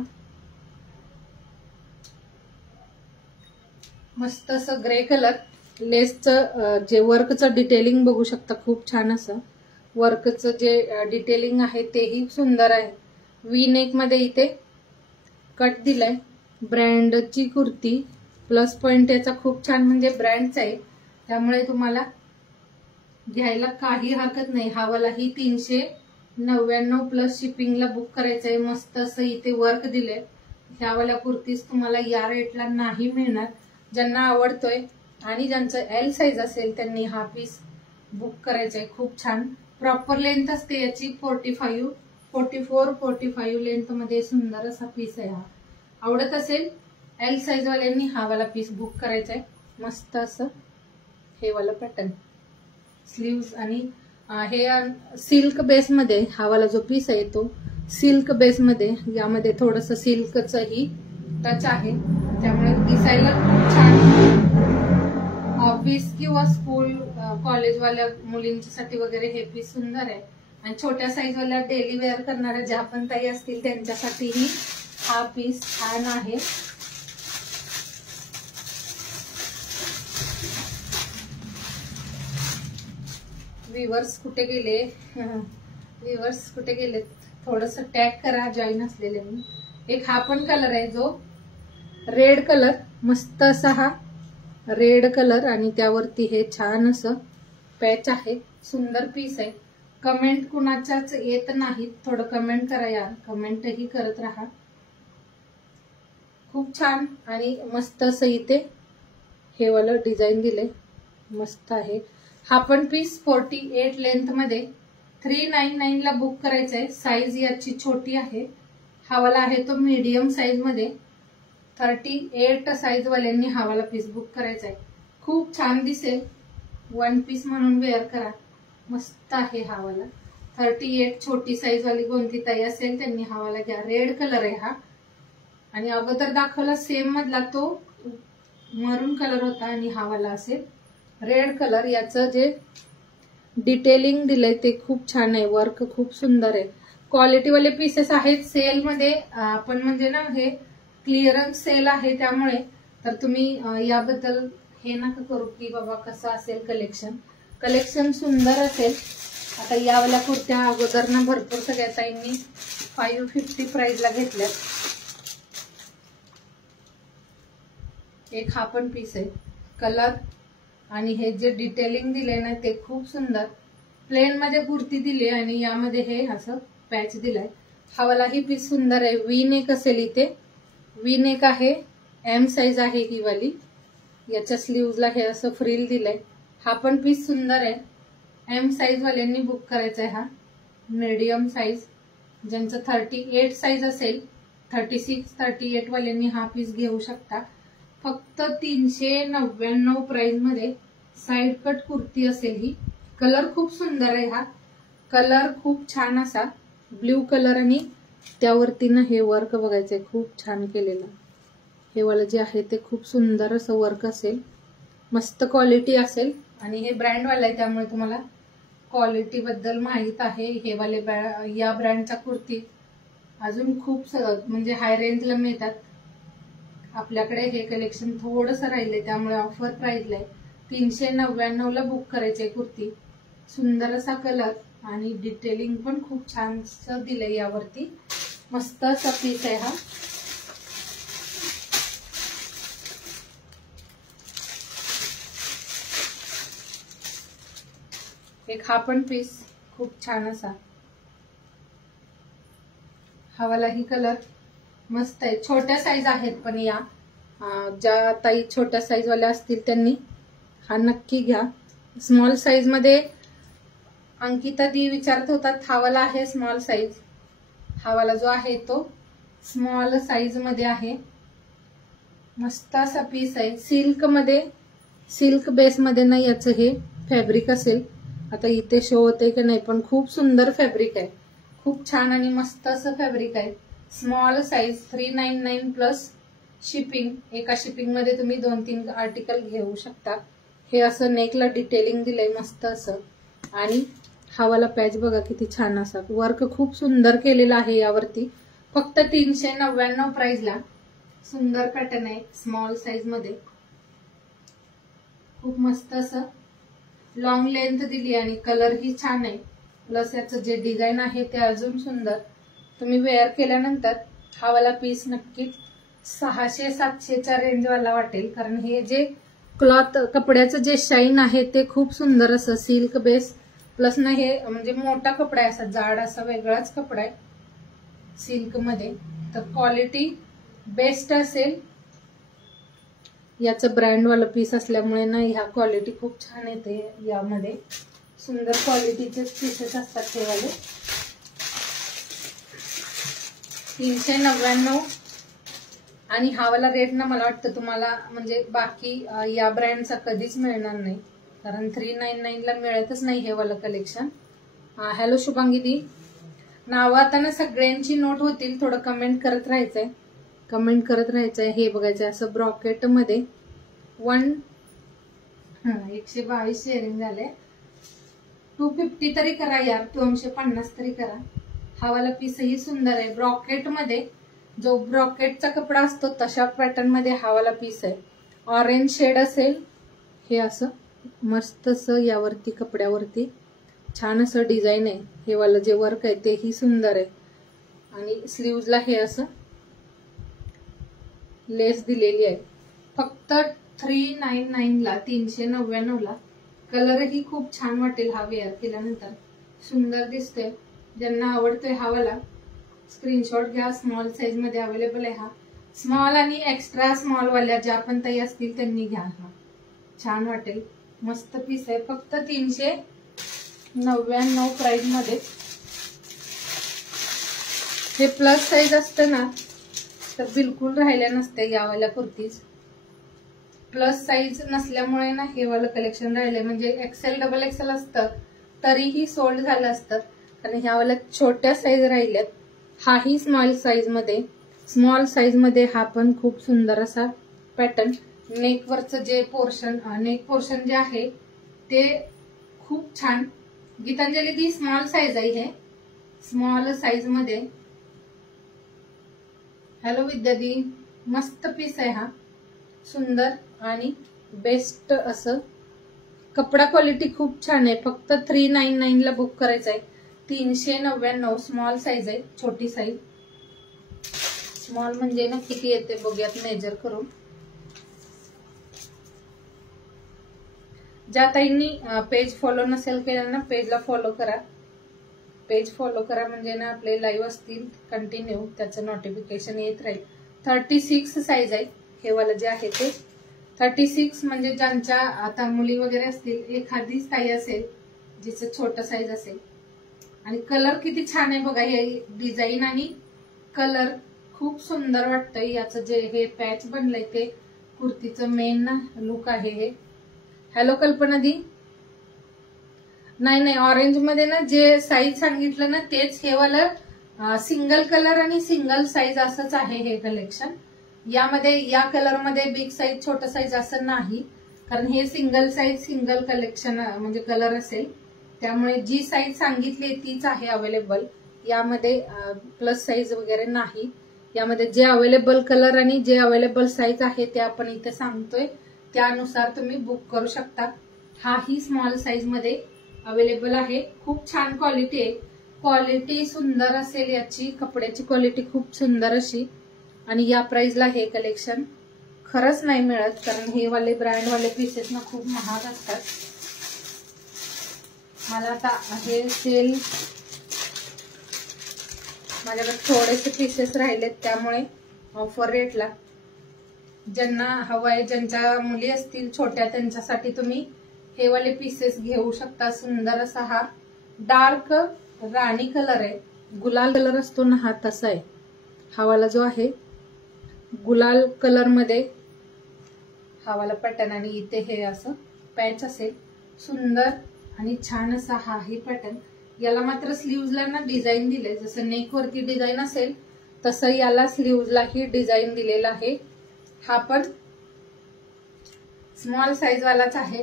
मस्त असं ग्रे कलर. लेसचं जे वर्कचं डिटेलिंग बघू शकता, खूप छान असं वर्कचं जे डिटेलिंग आहे तेही सुंदर आहे. वी नेक मध्ये इथे कट दिलाय. ब्रँडची कुर्ती. प्लस पॉइंट याचा खूप छान म्हणजे ब्रँडचा आहे, त्यामुळे तुम्हाला घ्यायला काही हरकत नाही. हा वालाही 399 प्लस शिपिंगला बुक करायचं आहे. मस्त असं इथे वर्क दिलंय. ह्या वाल्या कुर्तीज तुम्हाला या रेटला नाही मिळणार. ज्यांना आवडतोय आणि ज्यांचं एल साईज असेल त्यांनी हा पीस बुक करायचा आहे. खूप छान प्रॉपर लेंथ असते याची 44-45 लेंथ मध्ये सुंदर असा पीस आहे हा. आवडत असेल एल साईज वाल्यांनी हा वाला पीस बुक करायचा आहे. मस्त असं हे वाला पॅटर्न. स्लीव्स आणि हे सिल्क बेस मध्ये हा वाला जो पीस आहे तो सिल्क बेस मध्ये. यामध्ये थोडस सिल्कचंही टच आहे, त्यामुळे दिसायला खूप छान. ऑफिस किंवा स्कूल कॉलेजवाल्या मुलींच्यासाठी वगैरे हे पीस सुंदर आहे. आणि छोट्या साईज वाल्या डेली वेअर करणाऱ्या ज्या पण ताई असतील त्यांच्यासाठीही हा पीस छान आहे. व्ह्यूअर्स कुठे गेले? व्ह्यूअर्स कुठे गेले? थोडस टॅग करा जॉईन असलेले. एक हा पण कलर आहे जो रेड कलर. मस्त असा हा रेड कलर आणि त्यावरती हे छान असं पॅच आहे. सुंदर पीस आहे. कमेंट कुणाच्याच येत नाहीत. थोडं कमेंट करा यार. कमेंटही करत राहा. खूप छान आणि मस्त असं इथे हे वाला डिझाईन दिले. मस्त आहे. हा पण पीस 48 लेंथ मध्ये 399 ला बुक करायचा आहे. साईज याची छोटी आहे. हा वाला आहे तो मीडियम साईज मध्ये. 38 साईज वाल्यांनी हा वाला पीस बुक करायचा आहे. खूप छान दिसेल. वन पीस म्हणून वेअर करा. मस्त आहे हा वाला. 38 छोटी साईज वाली कोणती ताई असेल त्यांनी हा वाला घ्या. रेड कलर आहे हा. आणि अगोदर दाखवला सेम मधला तो मरून कलर होता आणि हा वाला असेल रेड कलर. याचं जे डिटेलिंग दिलंय ते खूप छान आहे. वर्क खूप सुंदर आहे. क्वालिटीवाले पीसेस आहेत. सेल मध्ये आपण म्हणजे ना हे क्लिअरन्स सेल आहे त्यामुळे. तर तुम्ही याबद्दल हे नका करू की बाबा कसं असेल कलेक्शन. कलेक्शन सुंदर असेल. आता यावाल्या कुर्त्या अगोदर ना भरपूर सगळ्या ताईंनी 550 प्राइसला घेतल्यात. एक हा पण पीस आहे. कलर आणि हे जे डिटेलिंग दिले ना ते खूप सुंदर. प्लेन मध्ये कुर्ती दिली आणि यामध्ये हे असं पॅच दिलाय. हा वालाही पीस सुंदर आहे. वी नेक असेल इथे. वी नेक आहे. एम साईज आहे ही वाली. याच्या स्लीव्हजला हे असं फ्रिल दिलंय. हा पण पीस सुंदर आहे. एम साईज वाल्यांनी बुक करायचा आहे हा. मीडियम साईज ज्यांचं 38 साईज असेल 36, 38 वाल्यांनी हा पीस घेऊ शकता. फक्त 399 प्राइस मध्ये साइड कट कुर्ती असेल ही. कलर खूप सुंदर आहे हा. कलर खूप छान असा ब्ल्यू कलर आणि त्यावरती ना हे वर्क बघायचंय खूप छान केलेलं. हे वाला जे आहे ते खूप सुंदर असं वर्क असेल. मस्त क्वालिटी असेल आणि हे ब्रँड वाला आहे त्यामुळे तुम्हाला क्वालिटी बद्दल माहित आहे. हे वाले या ब्रँडच्या कुर्ती अजून खूप म्हणजे हाय रेंजला मिळतात. आपल्याकडे हे कलेक्शन थोडंसं राहिलंय त्यामुळे ऑफर प्राइसला आहे. 399 ला बुक करायचे कुर्ती. सुंदर असा कलर आणि डिटेलिंग पण खूप छान दिलंय यावरती. मस्त असा पीस आहे हा. एक हा पण पीस खूप छान असा, हवालाही कलर मस्त आहे. छोट्या साईज आहेत पण या ज्या ताई छोट्या साईज वाल्या असतील त्यांनी हा नक्की घ्या. स्मॉल साईज मध्ये अंकिता दी विचारत होतात, हावाला आहे स्मॉल साईज. हावाला जो आहे तो स्मॉल साईज मध्ये आहे. मस्त असा पीस आहे. सिल्क मध्ये, सिल्क बेस मध्ये नाही याचं हे फॅब्रिक असेल. आता इथे शो होते की नाही पण खूप सुंदर फॅब्रिक आहे. खूप छान आणि मस्त असं फॅब्रिक आहे. Small size 399 plus shipping. एका शिपिंग मध्ये तुम्ही 2-3 आर्टिकल घेऊ शकता. हे असं नेकला डिटेलिंग दिलंय मस्त असं. आणि हावाला पॅच बघा किती छान असा, वर्क खूप सुंदर केलेलं आहे यावरती. फक्त 399 प्राइसला सुंदर पॅटर्न आहे स्मॉल साईज मध्ये. खूप मस्त असं लॉंग लेंथ दिली आणि कलर ही छान आहे. प्लस याचं जे डिझाईन आहे ते अजून सुंदर. तुम्ही वेअर केल्यानंतर हा वाला पीस नक्कीच 600-700च्या रेंज वाला वाटेल. कारण हे जे क्लॉथ कपड्याचं जे शाईन आहे ते खूप सुंदर असं सिल्क बेस प्लस ना हे म्हणजे मोठा कपडा आहे, असा जाड असा वेगळाच कपडा आहे सिल्क मध्ये. तर क्वालिटी बेस्ट असेल. याचं ब्रँड वाला पीस असल्यामुळे ना ह्या क्वालिटी खूप छान येते. यामध्ये सुंदर क्वालिटीचे पीसेस असतात ते वाले. 399 आणि हा वाला रेट ना मला वाटतं तुम्हाला म्हणजे बाकी या ब्रँडचा कधीच मिळणार नाही. कारण 399 ला मिळतच नाही हे वाला कलेक्शन. हॅलो शुभांगी दी, नावं आता ना सगळ्यांची नोट होतील. थोडं कमेंट करत राहायचंय, कमेंट करत राहायचंय. हे बघायचं असं ब्रॉकेट मध्ये 122 शेअरिंग झाले. 250 तरी करा यार, 250 तरी करा. हा वाला पीसही सुंदर आहे. ब्रॉकेट मध्ये जो ब्रॉकेटचा कपडा असतो तशा पॅटर्न मध्ये हा वाला पीस आहे. ऑरेंज शेड असेल. हे असं मस्त असं यावरती कपड्यावरती छान असं डिझाईन आहे. हे वाला जे वर्क आहे तेही सुंदर आहे. आणि स्लीव्हजला हे असं लेस दिलेली आहे. फक्त 399 ला, 399 ला. कलरही खूप छान वाटेल हा वेअर केल्यानंतर. सुंदर दिसतोय. ज्यांना आवडतोय हा वाला स्क्रीनशॉट घ्या. स्मॉल साईज मध्ये अवेलेबल आहे हा. स्मॉल आणि एक्स्ट्रा स्मॉल वाल्या ज्या पण ताई असतील त्यांनी घ्या. हा छान वाटेल. मस्त पीस आहे. फक्त 399 प्राइस मध्ये. हे प्लस साईज असतं ना तर बिलकुल राहिल्या नसते यावाल्या कुर्तीज. प्लस साईज नसल्यामुळे ना हे वालं कलेक्शन राहिले. म्हणजे एक्सेल डबल एक्सेल असतं तरीही सोल्ड झालं असतं. कारण ह्यावाल्या छोट्या साईज राहिल्यात. हाही स्मॉल साईज मध्ये. स्मॉल साईज मध्ये हा पण खूप सुंदर असा पॅटर्न. नेकवरचं जे पोर्शन, नेक पोर्शन जे आहे ते खूप छान. गीतांजली दी स्मॉल साईज आहे हे, स्मॉल साईज मध्ये. हॅलो विद्या दी, मस्त पीस आहे हा. सुंदर आणि बेस्ट असं कपडा क्वालिटी खूप छान आहे. फक्त 399 ला बुक करायचं आहे. 399 स्मॉल साईज आहे, छोटी साईज. स्मॉल म्हणजे ना किती येते बघूयात मेजर करून. ज्या ताईंनी पेज फॉलो नसेल केलं ना पेजला फॉलो करा. पेज फॉलो करा म्हणजे ना आपले लाईव्ह असतील कंटिन्यू त्याचं नोटिफिकेशन येत राहील. 36 साईज आहे हे वाला जे आहे ते. 36 म्हणजे ज्यांच्या आता मुली वगैरे असतील, एखादी ताई असेल जिचं छोटं साईज असेल. आणि कलर किती छान आहे बघा. हे डिझाईन आणि कलर खूप सुंदर वाटतंय. याचं जे हे पॅच बनलंय ते कुर्तीचं मेन ना लुक आहे हे. हॅलो कल्पना दी, नाही ऑरेंज मध्ये ना जे साईज सांगितलं ना तेच हे वाला सिंगल कलर आणि सिंगल साईज असंच आहे हे कलेक्शन. यामध्ये या कलर मध्ये बिग साईज छोटा साईज असं नाही. कारण हे सिंगल साईज सिंगल कलेक्शन म्हणजे कलर असेल. त्यामुळे जी साईज सांगितली तीच आहे अवेलेबल. यामध्ये प्लस साईज वगैरे नाही. यामध्ये जे अवेलेबल कलर आणि जे अवेलेबल साईज आहे ते आपण इथे सांगतोय. त्यानुसार तुम्ही बुक करू शकता. हाही स्मॉल साईज मध्ये अवेलेबल आहे. खूप छान क्वालिटी आहे. क्वालिटी सुंदर असेल याची. कपड्याची क्वालिटी खूप सुंदर अशी. आणि या प्राइसला हे कलेक्शन खरंच नाही मिळत. कारण हे वाले ब्रँड वाले पीसेस ना खूप महाग असतात. मला आता हे सेल माझ्याकडे थोडेसे पीसेस राहिलेत, त्यामुळे ऑफर रेटला ज्यांना हवाय, ज्यांच्या मुली असतील छोट्या त्यांच्यासाठी तुम्ही हे वाले पीसेस घेऊ शकता. सुंदर असा हा डार्क राणी कलर आहे, गुलाल कलर असतो ना हा तसा आहे. हा वाला जो आहे गुलाल कलर मध्ये हा वाला पॅटर्न, आणि इथे हे असं पॅच असेल. सुंदर आणि छान असा हा ही पॅटर्न. याला मात्र स्लीव्हजला ना डिझाईन दिले, जसं नेक वरती डिझाईन असेल तसं याला स्लीव्हजला ही डिझाईन दिलेला आहे. हा पण स्मॉल साईज वालाच आहे.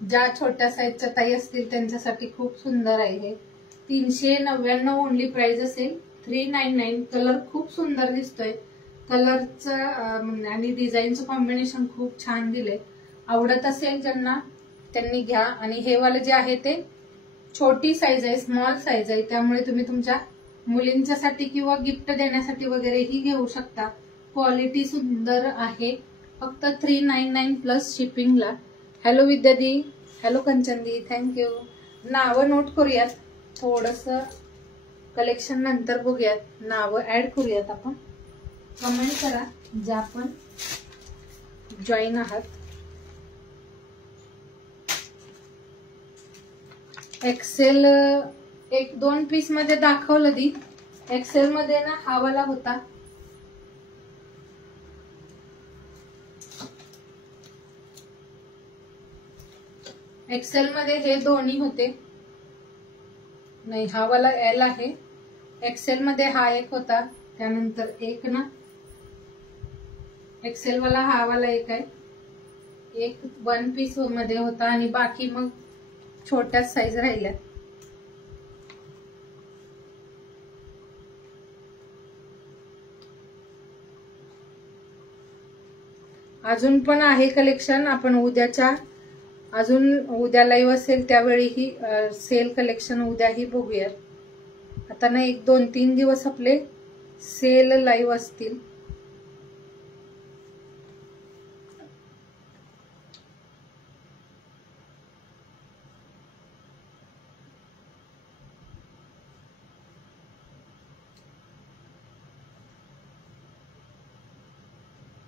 ज्या छोट्या साईजच्या ताई असतील त्यांच्यासाठी खूप सुंदर आहे हे. 399 ओनली प्राइस असेल. 399. कलर खूप सुंदर दिसतोय. कलरचं आणि डिझाईनचं कॉम्बिनेशन खूप छान दिले. आवडत असेल ज्यांना त्यांनी घ्या. आणि हे वाले जे आहे ते छोटी साईज आहे, स्मॉल साईज आहे, त्यामुळे तुम्ही तुमच्या मुलींच्यासाठी किंवा गिफ्ट देण्यासाठी वगैरेही घेऊ शकता. क्वालिटी सुंदर आहे. फक्त 399 प्लस शिपिंगला. Hello Vidya di, hello Kanchan di, thank you. नावं नोट करूयात, थोडस कलेक्शन नंतर बघूयात. नावं ऍड करूयात आपण. कमेंट करा ज्या पण जॉईन आहात. एक्सेल 1-2 पीस मध्ये दाखवलं दी. एक्सेल मध्ये ना हा वाला होता. एक्सेल मध्ये हे दोन्ही होते. नाही, हा वाला एल आहे. एक्सेल मध्ये हा एक होता, त्यानंतर एक ना एक्सेल वाला हा वाला एक आहे. एक 1 पीस मध्ये होता आणि बाकी मग छोट्या साईज राहिल्या. अजून पण आहे कलेक्शन. आपण उद्या लाईव्ह असेल त्यावेळीही सेल कलेक्शन उद्याही बघूया. आता ना 1-2-3 दिवस आपले सेल लाईव्ह असतील.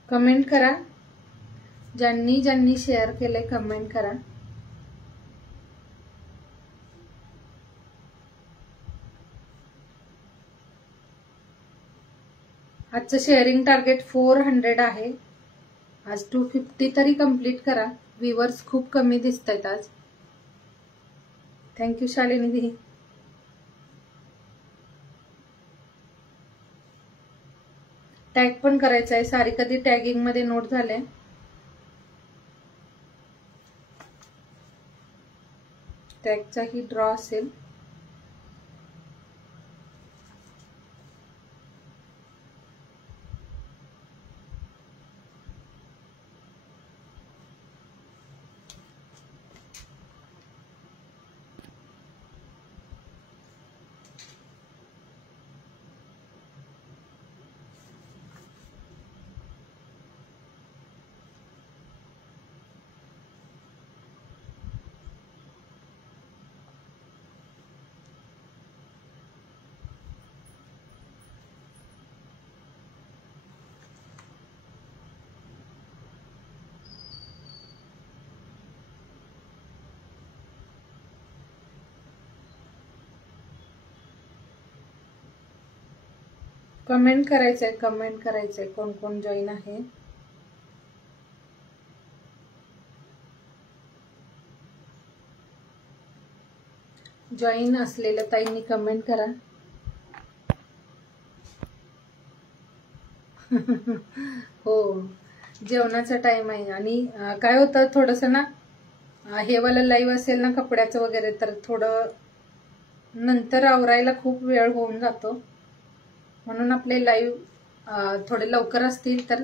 कमेंट करा, ज्यांनी शेअर केलंय कमेंट करा. आजचं शेअरिंग टार्गेट 400 आहे. आज 250 तरी कंप्लीट करा. व्ह्यूअर्स खूप कमी दिसत आहेत आज. थँक्यू शालिनी. टॅग पण करायचं आहे. सारी कधी टॅगिंग मध्ये नोट झाले. टॅगचाही ड्रॉ असेल. कमेंट करायचंय कोण कोण जॉईन आहे. जॉईन असलेल्या ताईंनी कमेंट करा. हो, जेवणाचा टाइम आहे. आणि काय होतं थोडस ना हे वाला लाईव्ह असेल ना कपड्याचं वगैरे, तर थोडं नंतर आवरायला खूप वेळ होऊन जातो. म्हणून आपले लाईव्ह थोडे लवकर असतील तर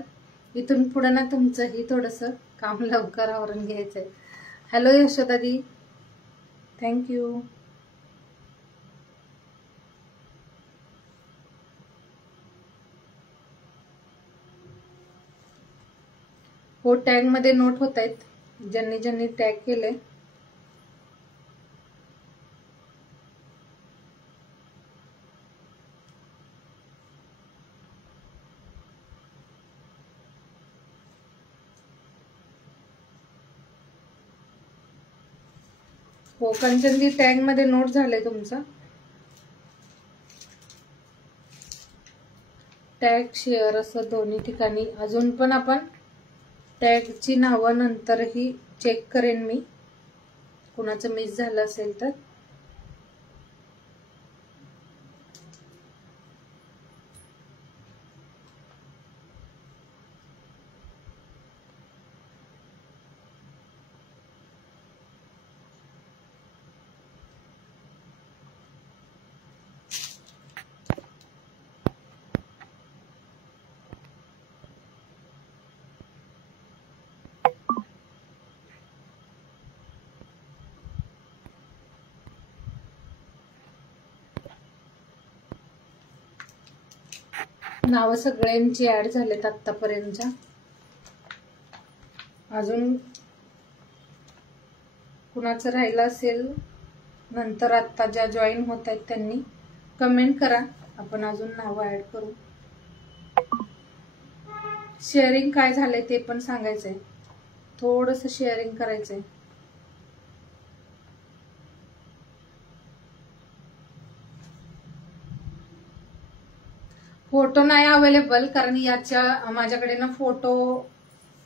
इथून पुढे ना तुमचंही थोडस काम लवकर आवरून घ्यायचंय. Hello Yashoda di, thank you. हो, टॅग मध्ये नोट होत आहेत. ज्यांनी टॅग केले हो, कंचनजी टॅग मध्ये नोट झालंय तुमचं. टॅग शेअर असं दोन्ही ठिकाणी. अजून पण आपण टॅगची नावं नंतरही चेक करेन मी, कुणाचं मिस झालं असेल तर. नाव सगळ्यांची ऍड झालेत आतापर्यंतच्या. अजून कुणाचं राहिलं असेल नंतर, आता ज्या जॉईन होत आहेत त्यांनी कमेंट करा, आपण अजून नाव ऍड करू. शेअरिंग काय झालंय ते पण सांगायचंय, थोडंसं शेअरिंग करायचंय. फोटो नाही अवेलेबल, कारण याच्या माझ्याकडे ना फोटो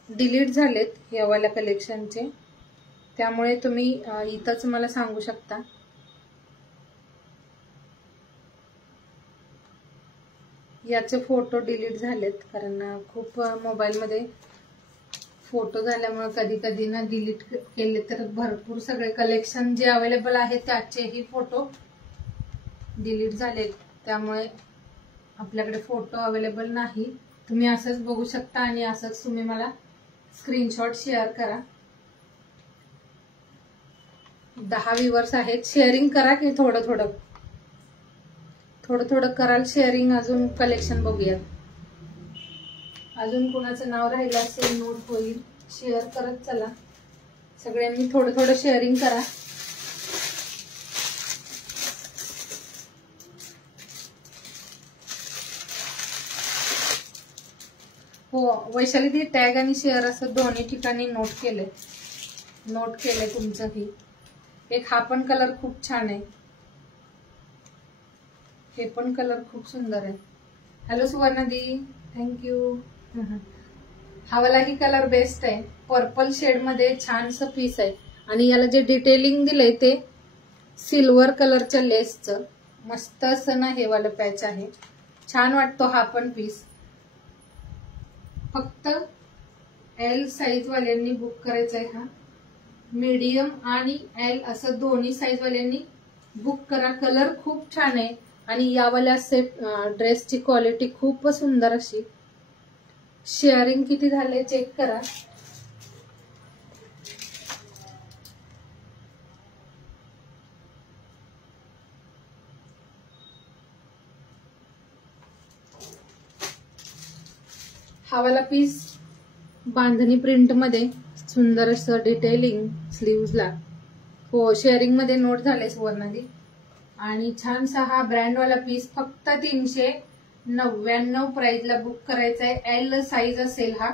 डिलीट झालेत या वाल्या कलेक्शनचे, त्यामुळे तुम्ही इथंच मला सांगू शकता. याचे फोटो डिलीट झालेत, कारण खूप मोबाईलमध्ये फोटो झाल्यामुळे कधी कधी ना डिलीट केले तर भरपूर सगळे कलेक्शन जे अवेलेबल आहेत त्याचेही फोटो डिलीट झालेत, त्यामुळे आपल्याकडे फोटो अवेलेबल नाही. तुम्ही असंच बघू शकता आणि असंच तुम्ही मला स्क्रीनशॉट शेअर करा. 10 व्ह्यूअर्स आहेत. शेअरिंग करा की थोडं थोडं थोडं थोडं कराल शेअरिंग. अजून कलेक्शन बघूयात. अजून कुणाचं नाव राहिलं असेल नोट होईल. शेअर करत चला, सगळ्यांनी थोडं थोडं शेअरिंग करा. हो वैशाली, ती टॅग आणि शेअर असं दोन्ही ठिकाणी नोट केले तुमचंही. एक हा पण कलर खूप छान आहे, हे पण कलर खूप सुंदर आहे. Hello Suvarna di, thank you. हा वालाही कलर बेस्ट आहे, पर्पल शेड मध्ये छानसं पीस आहे. आणि याला जे डिटेलिंग दिलंय ते सिल्वर कलरच्या लेसचं मस्त असं ना हे वाला पॅच आहे, छान वाटतो हा पण पीस. फक्त एल साईज वाल्यांनी बुक करायचा आहे हा. मीडियम आणि एल असं दोन्ही साईज वाल्यांनी बुक करा. कलर खूप छान आहे आणि यावाल्या सेट ड्रेसची क्वालिटी खूप सुंदर अशी. शेअरिंग किती झाले चेक करा. हा वाला पीस बांधणी प्रिंट मध्ये सुंदर असं डिटेलिंग स्लीव्हजला. हो शेअरिंग मध्ये नोट झाले सुवर्णादी. आणि छानसा हा ब्रँड वाला पीस फक्त 399 प्राइसला बुक करायचा आहे. एल साईज असेल हा.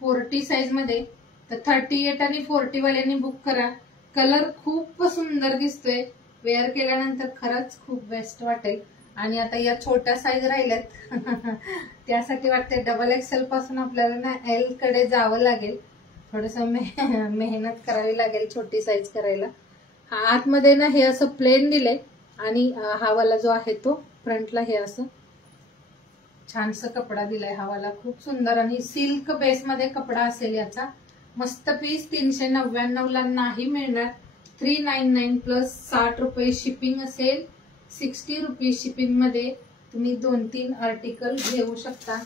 40 साईज मध्ये तर 38 आणि 40 वाल्यांनी बुक करा. कलर खूप सुंदर दिसतोय, वेअर केल्यानंतर खरंच खूप बेस्ट वाटेल. आणि आता या छोट्या साईज राहिल्यात त्यासाठी वाटते डबल एक्सेल पासून आपल्याला ना एल कडे जावं लागेल, थोडस मेहनत करावी लागेल छोटी साईज करायला. हा आतमध्ये ना हे असं प्लेन दिलंय आणि हा वाला जो आहे तो फ्रंटला हे असं छानसा कपडा दिलाय. हा वाला खूप सुंदर आणि सिल्क बेस मध्ये कपडा असेल याचा. मस्त पीस 399 ला नाही मिळणार. 399 प्लस 60 रुपये शिपिंग असेल. 60 रुपीज शिपिंग मध्ये तुम्ही 2-3 आर्टिकल घेऊ शकता.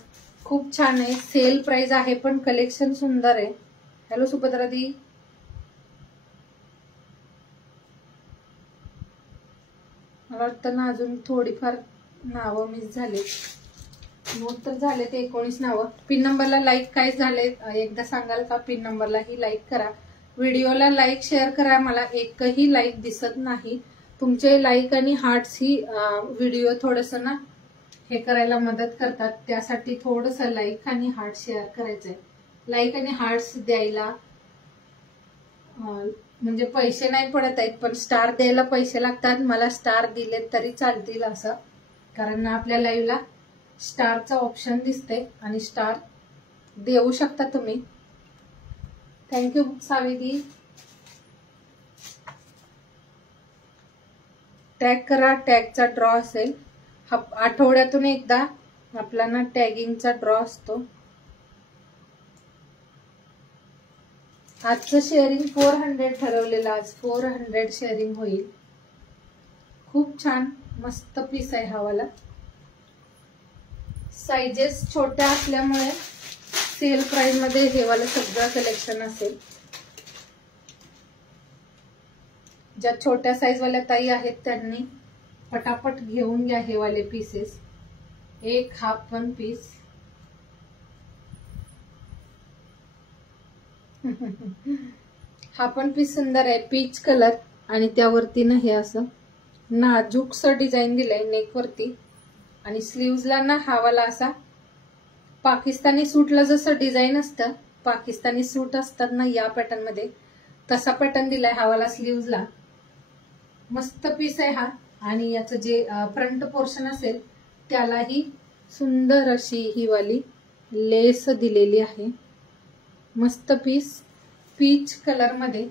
खूप छान आहे, सेल प्राइस आहे पण कलेक्शन सुंदर आहे. हॅलो सुभद्रा दी, मला वाटतं ना अजून थोडीफार नावं मिस झाले. नोट तर झाले ते 19 नावं. पिन नंबरला लाईक काय झाले एकदा सांगाल का? पिन नंबरलाही लाईक करा, व्हिडिओला लाईक शेअर करा. मला एकही लाईक दिसत नाही. तुमचे लाईक आणि हार्ट्स ही व्हिडिओ थोडस ना हे करायला मदत करतात, त्यासाठी थोडस लाईक आणि हार्ट शेअर करायचंय. लाईक आणि हार्ट्स द्यायला म्हणजे पैसे नाही पडत आहेत, पण स्टार द्यायला पैसे लागतात. मला स्टार दिले तरी चालतील असं, कारण आपल्या लाईव्हला स्टारचा ऑप्शन दिसते आणि स्टार देऊ शकता तुम्ही. थँक्यू साविदी. टॅग करा, टॅगचा ड्रॉ असेल. आठवड्यातून एकदा आपला ना टॅगिंगचा ड्रॉ असतो. आजचं शेअरिंग 400 ठरवलेलं, आज 400 शेअरिंग होईल. खूप छान मस्त पीस आहे हा वाला. साइजेस छोट्या असल्यामुळे सेल प्राइस मध्ये हे वाला सगळं कलेक्शन असेल. ज्या छोट्या साईज वाल्या ताई आहेत त्यांनी पटापट घेऊन घ्या हे वाले पीसेस. एक हाफ पण पीस. हा पण पीस सुंदर आहे, पीच कलर आणि त्यावरती ना हे असं नाजूकस डिझाईन दिलंय नेक वरती आणि स्लीव्हजला ना हा वाला असा पाकिस्तानी सूटला जसं डिझाईन असतं, पाकिस्तानी सूट असतात ना या पॅटर्न मध्ये, तसा पॅटर्न दिलाय हा वाला स्लीव्हजला. मस्त पीस आहे हा. आणि याचं जे फ्रंट पोर्शन असेल त्यालाही सुंदर अशी ही वाली लेस दिलेली आहे. मस्त पीस, पीच कलर मध्ये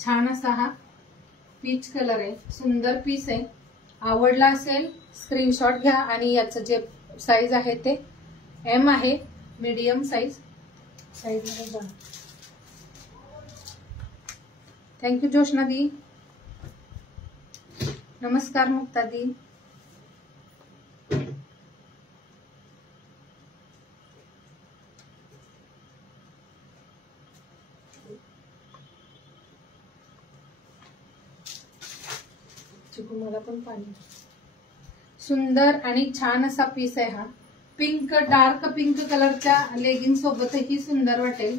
छान असा हा पीच कलर आहे. सुंदर पीस आहे. आवडला असेल स्क्रीनशॉट घ्या. आणि याचं जे साईज आहे ते एम आहे, मीडियम साईज मध्ये जा. थँक्यू जोशना दी. नमस्कार मुक्ता दी. मला पण पाणी. सुंदर आणि छान असा पीस आहे हा. पिंक, डार्क पिंक कलरच्या लेगिंग सोबतही सुंदर वाटेल.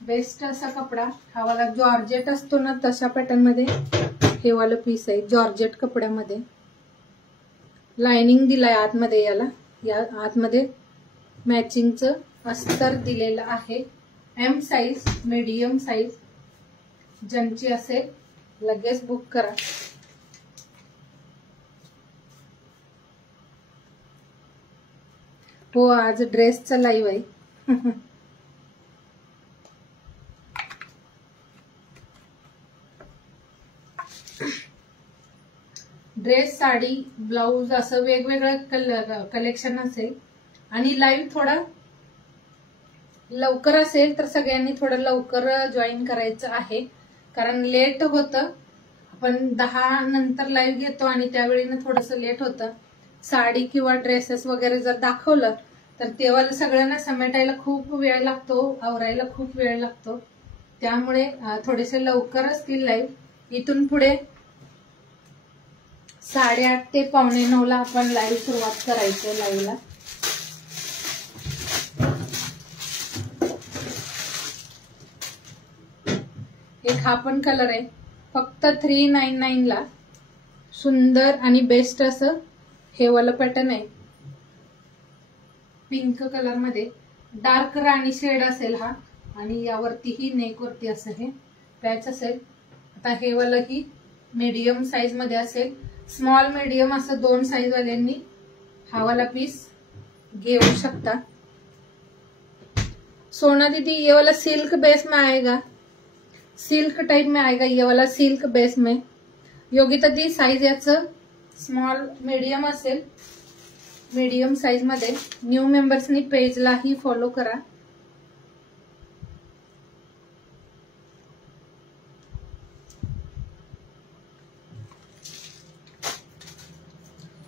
बेस्ट असा कपडा. हा वाला जॉर्जेट असतो ना तशा पॅटर्न मध्ये हे वाला पीस आहे, जॉर्जेट कपड्यामध्ये. लाइनिंग दिलाय आतमध्ये याला. या आतमध्ये मॅचिंगचं अस्तर दिलेलं आहे. एम साईज, मीडियम साईज ज्यांची असेल लगेच बुक करा. हो, आज ड्रेसचा लाईव्ह आहे. ड्रेस, साडी, ब्लाउज असं वेगवेगळं कलेक्शन असेल. आणि लाईव्ह थोडं लवकर असेल तर सगळ्यांनी थोडं लवकर जॉईन करायचं आहे, कारण लेट होतं. आपण 10 नंतर लाईव्ह घेतो आणि त्यावेळी ना थोडंसं लेट होतं. साडी किंवा ड्रेसेस वगैरे जर दाखवलं तर तेव्हा सगळ्यांना समेटायला खूप वेळ लागतो, आवरायला खूप वेळ लागतो. त्यामुळे थोडेसे लवकर असतील लाईव्ह. इथून पुढे 8:30 ते 8:45 आपण लाईव्ह सुरुवात करायचं लाईव्हला. एक हा पण कलर आहे, फक्त 399 ला. सुंदर आणि बेस्ट असं हे वाला पॅटर्न आहे. पिंक कलर मध्ये डार्क राणी शेड असेल हा. आणि यावरतीही नेक वरती असं हे पॅच असेल. आता हे वाला ही मीडियम साईज मध्ये असेल. स्मॉल मीडियम असं 2 साईज वाल्यांनी हा वाला पीस घेऊ शकता. सोना दीदी, ये वाला सिल्क बेस में आएगा, सिल्क टाइप में आएगा ये वाला, सिल्क बेस में. योगिता दी, साईज याचं स्मॉल मीडियम असेल. मीडियम साईज मध्ये. न्यू मेंबर्सनी पेजलाही फॉलो करा.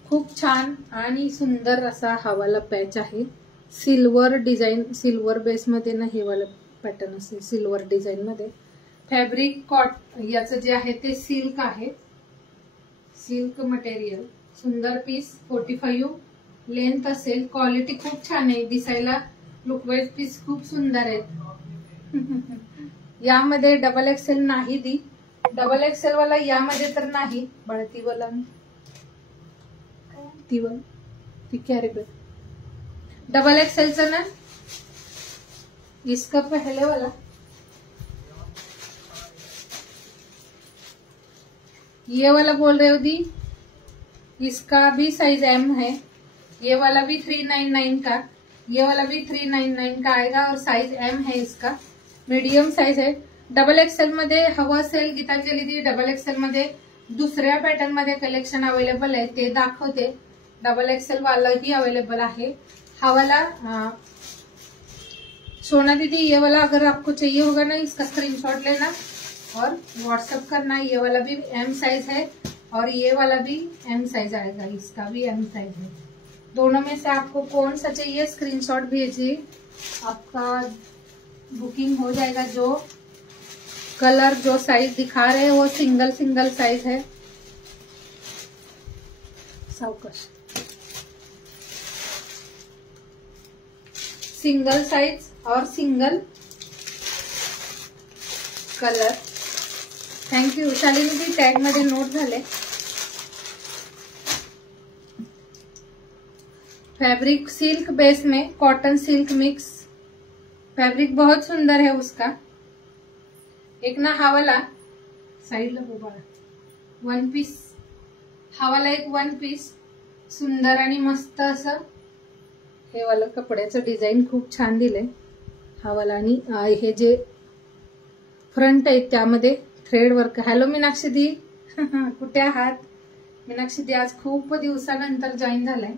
खूप छान आणि सुंदर असा हा वाला पॅच आहे. सिल्वर डिझाईन, सिल्वर बेस मध्ये ना हे वाला पॅटर्न असेल सिल्वर डिझाईन मध्ये. फॅब्रिक याचं जे आहे ते सिल्क आहे, सिल्क मटेरियल. सुंदर पीस. 45 लेंथ असेल. क्वालिटी खूप छान आहे. दिसायला लुकवाईज पीस खूप सुंदर आहेत. यामध्ये डबल एक्सेल नाही दी. डबल एक्सेल वाला यामध्ये तर नाही. बळती वाला ती कॅरी बैग डबल एक्सेलचं ना, इसका पहले वाला ये वाला बोल रहे हो दी, इसका भी साइज एम है। ये वाला भी 399 का, ये वाला भी 399 का आएगा और साइज एम है इसका, मीडियम साइज है। डबल एक्सेल मध्ये हवं असेल गीतांजली दी, डबल एक्सेल मध्ये दुसऱ्या पॅटर्न मध्ये कलेक्शन अवेलेबल है, ते दाखवते। डबल एक्सेल वाला ही अवेलेबल है। हा वाला सोना दीदी, ये वाला अगर आपको चाहिए होगा ना, इसका स्क्रीनशॉट लेना और व्हाट्सएप करना। ये वाला भी एम साइज है और ये वाला भी एम साइज आएगा, इसका भी एम साइज है। दोनों में से आपको कौन सा चाहिए स्क्रीनशॉट भेजिए, आपका बुकिंग हो जाएगा। जो कलर जो साइज दिखा रहे हैं वो सिंगल सिंगल साइज है। सावकाश, सिंगल साइज और सिंगल कलर। थँक्यू शालिनी जी, टॅग मध्ये नोट झाले। फैब्रिक सिल्क बेस में कॉटन सिल्क मिक्स, फैब्रिक बहुत सुंदर है उसका। एक ना हा वाला साइडला उभा वन पीस, हा वाला एक वन पीस सुंदर आणि मस्त असं हे वाला कपड्याचं डिझाईन खूप छान दिलंय हा वाला। आणि हे जे फ्रंट आहे त्यामध्ये थ्रेड वर्क। हॅलो मीनाक्षी दी, कुठे आहात? मीनाक्षी दी आज खूप दिवसानंतर जॉईन झालाय।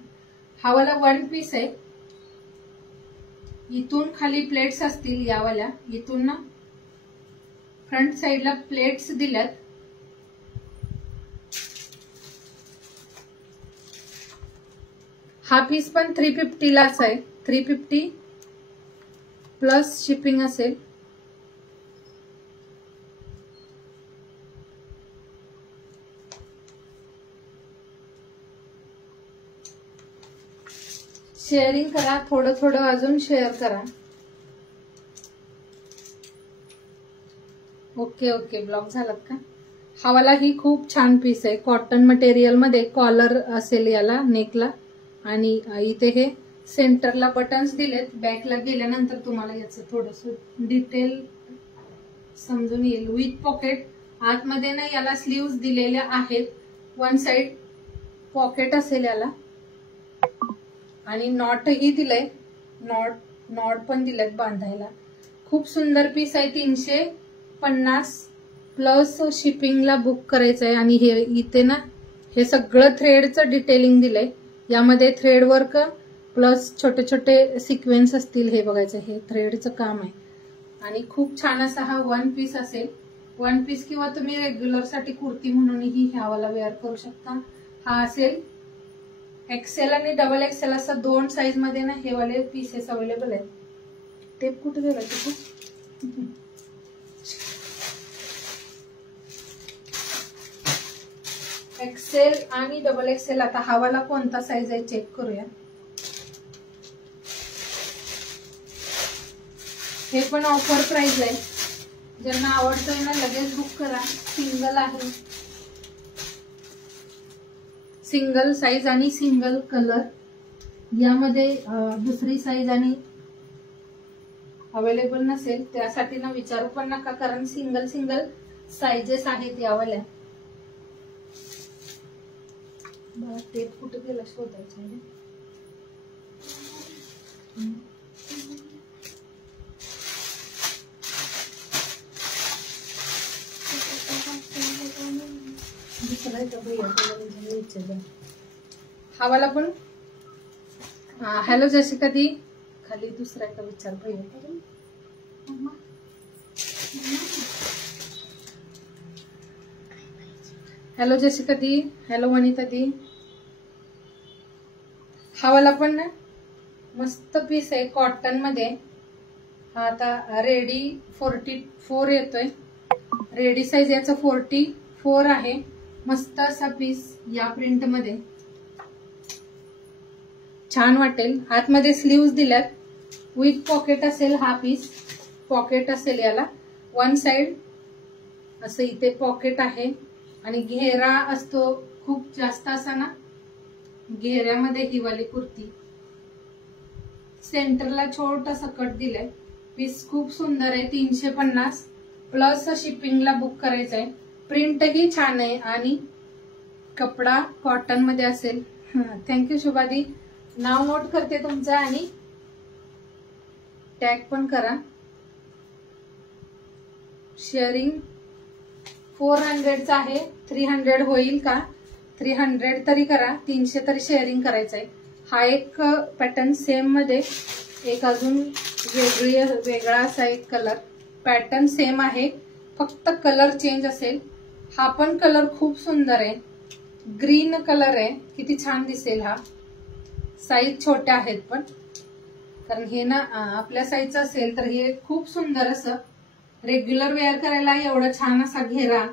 हा वाला वन पीस आहे, इथून खाली प्लेट्स असतील या वाल्या, इथून ना फ्रंट साइडला प्लेट्स दिल्यात। हा पीस पण 350 लाच आहे, 350 प्लस शिपिंग असेल। शेअरिंग करा, थोडं थोडं अजून शेअर करा। ओके ओके, ब्लॉक झालात का? हा वाला ही खूप छान पीस आहे, कॉटन मटेरियल मध्ये कॉलर असेल याला नेकला, आणि इथे हे सेंटरला बटन्स दिलेत। बॅकला गेल्यानंतर तुम्हाला याचं थोडस डिटेल समजून येईल। विथ पॉकेट, आतमध्ये ना याला स्लीव्स दिलेल्या आहेत, वन साइड पॉकेट असेल याला, आणि नॉट ही दिलंय, नॉट पण दिलेत बांधायला। खूप सुंदर पीस आहे, 350 प्लस शिपिंगला बुक करायचं आहे। आणि हे इथे ना हे सगळं थ्रेडचं डिटेलिंग दिलंय, यामध्ये थ्रेड वर्क प्लस छोटे छोटे सिक्वेन्स असतील, हे बघायचं, हे थ्रेडचं काम आहे। आणि खूप छान असा हा वन पीस असेल, वन पीस किंवा तुम्ही रेग्युलर साठी कुर्ती म्हणूनही ह्यावाला वेअर करू शकता। हा असेल एक्सेल आणि डबल एक्सेल असं दोन साइज मध्ये ना हे वाले पीसेस अवेलेबल आहेत। टेप कुठे गेला तिथे? एक्सेल आणि डबल एक्सेल। आता हा वाला कोणता साइज आहे चेक करूया। हे पण ऑफर प्राइस आहे, ज्यांना आवडतंय ना लगेच बुक करा। सिंगल आहे, सिंगल साइज आणि सिंगल कलर, यामध्ये दुसरी साइज आणि अवेलेबल नसेल त्यासाठी ना विचारू पण नका, कारण सिंगल सिंगल साइजेस आहेत यावाल्या। टेप कुठे गेला शोधायचा आहे। हा वाला पण हॅलो जशिका दी, खाली दुसरा का विचार भैया। हॅलो जशिका दी, हॅलो वनिता दी। हा वाला पण ना मस्त पीस आहे कॉटन मध्ये। हा आता रेडी 44 येतोय, रेडी साइज याचा 44 आहे। मस्त असा पीस या प्रिंट मध्ये, छान वाटेल। आतमध्ये स्लीव्स दिल्यात, विथ पॉकेट असेल हा पीस, पॉकेट असेल याला, वन साइड असं इथे पॉकेट आहे, आणि घेरा असतो खूप जास्त असा ना, घेऱ्यामध्ये ही वाली कुर्ती। सेंटरला छोटासा कट दिलाय, पीस खूप सुंदर आहे। 350 प्लस शिपिंगला बुक करायचंय। प्रिंटही छान आहे आणि कपडा कॉटन मध्ये असेल. थँक्यू शुभादी. नाव नोट करते तुमचं आणि टॅग पण करा. शेअरिंग 400चा आहे. 300 होईल का? 300 तरी करा. 300 तरी शेअरिंग करायचं आहे. हा एक पॅटर्न सेम मध्ये, एक अजून वेगळा असा एक कलर. पॅटर्न सेम आहे, फक्त कलर चेंज असेल. हा पण कलर खूप सुंदर आहे. ग्रीन कलर आहे. किती छान दिसेल हा. साईज छोट्या आहेत पण, कारण हे ना आपल्या साईजचं असेल तर हे खूप सुंदर असं रेग्युलर वेअर करायला एवढं छान असा घेरा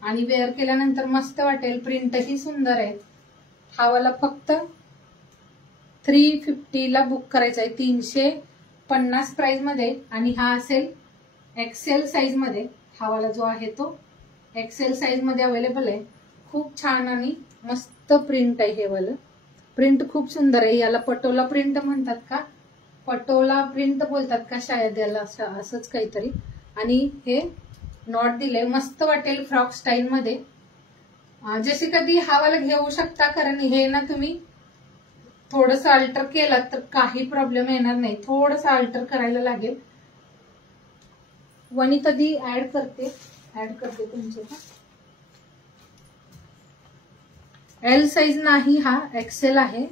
आणि वेअर केल्यानंतर मस्त वाटेल. प्रिंटही सुंदर आहे. हा वाला फक्त 350 ला बुक करायचा आहे. 350 प्राइस मध्ये. आणि हा असेल एक्सेल साईज मध्ये. हा वाला जो आहे तो एक्सेल साईज मध्ये अवेलेबल आहे. खूप छान आणि मस्त प्रिंट आहे. हे वाला प्रिंट खूप सुंदर आहे. याला पटोला प्रिंट म्हणतात का? पटोला प्रिंट बोलतात का शायद याला, असंच काहीतरी. आणि हे नॉट दिले, मस्त वाटेल फ्रॉक स्टाईल मध्ये. जसे कधी हा वाला घेऊ शकता, कारण हे ना तुम्ही थोडंसं अल्टर केलं तर काही प्रॉब्लेम येणार नाही. थोडंसं अल्टर करायला लागेल. वनिता दी ऍड करते तुमचे. एल साईज नाही, हा एक्सेल आहे.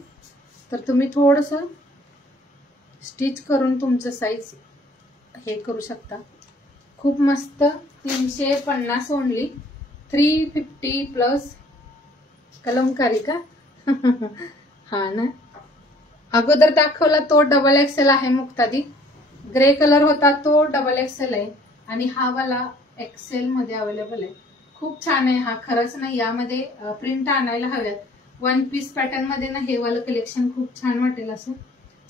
तर तुम्ही थोडंसं स्टिच करून तुमचं साईज हे करू शकता. खूप मस्त. 350 ओनली. 350 प्लस कलमकारी का? हा ना. अगोदर दाखवला तो डबल एक्सेल आहे मुक्तादी. ग्रे कलर होता तो डबल एक्सेल आहे आणि हा वाला एक्सेल मध्ये अवेलेबल आहे. खूप छान आहे हा. खरंच नाही, यामध्ये प्रिंट आणायला हव्यात. वन पीस पॅटर्न मध्ये ना हे वालं कलेक्शन खूप छान वाटेल. असं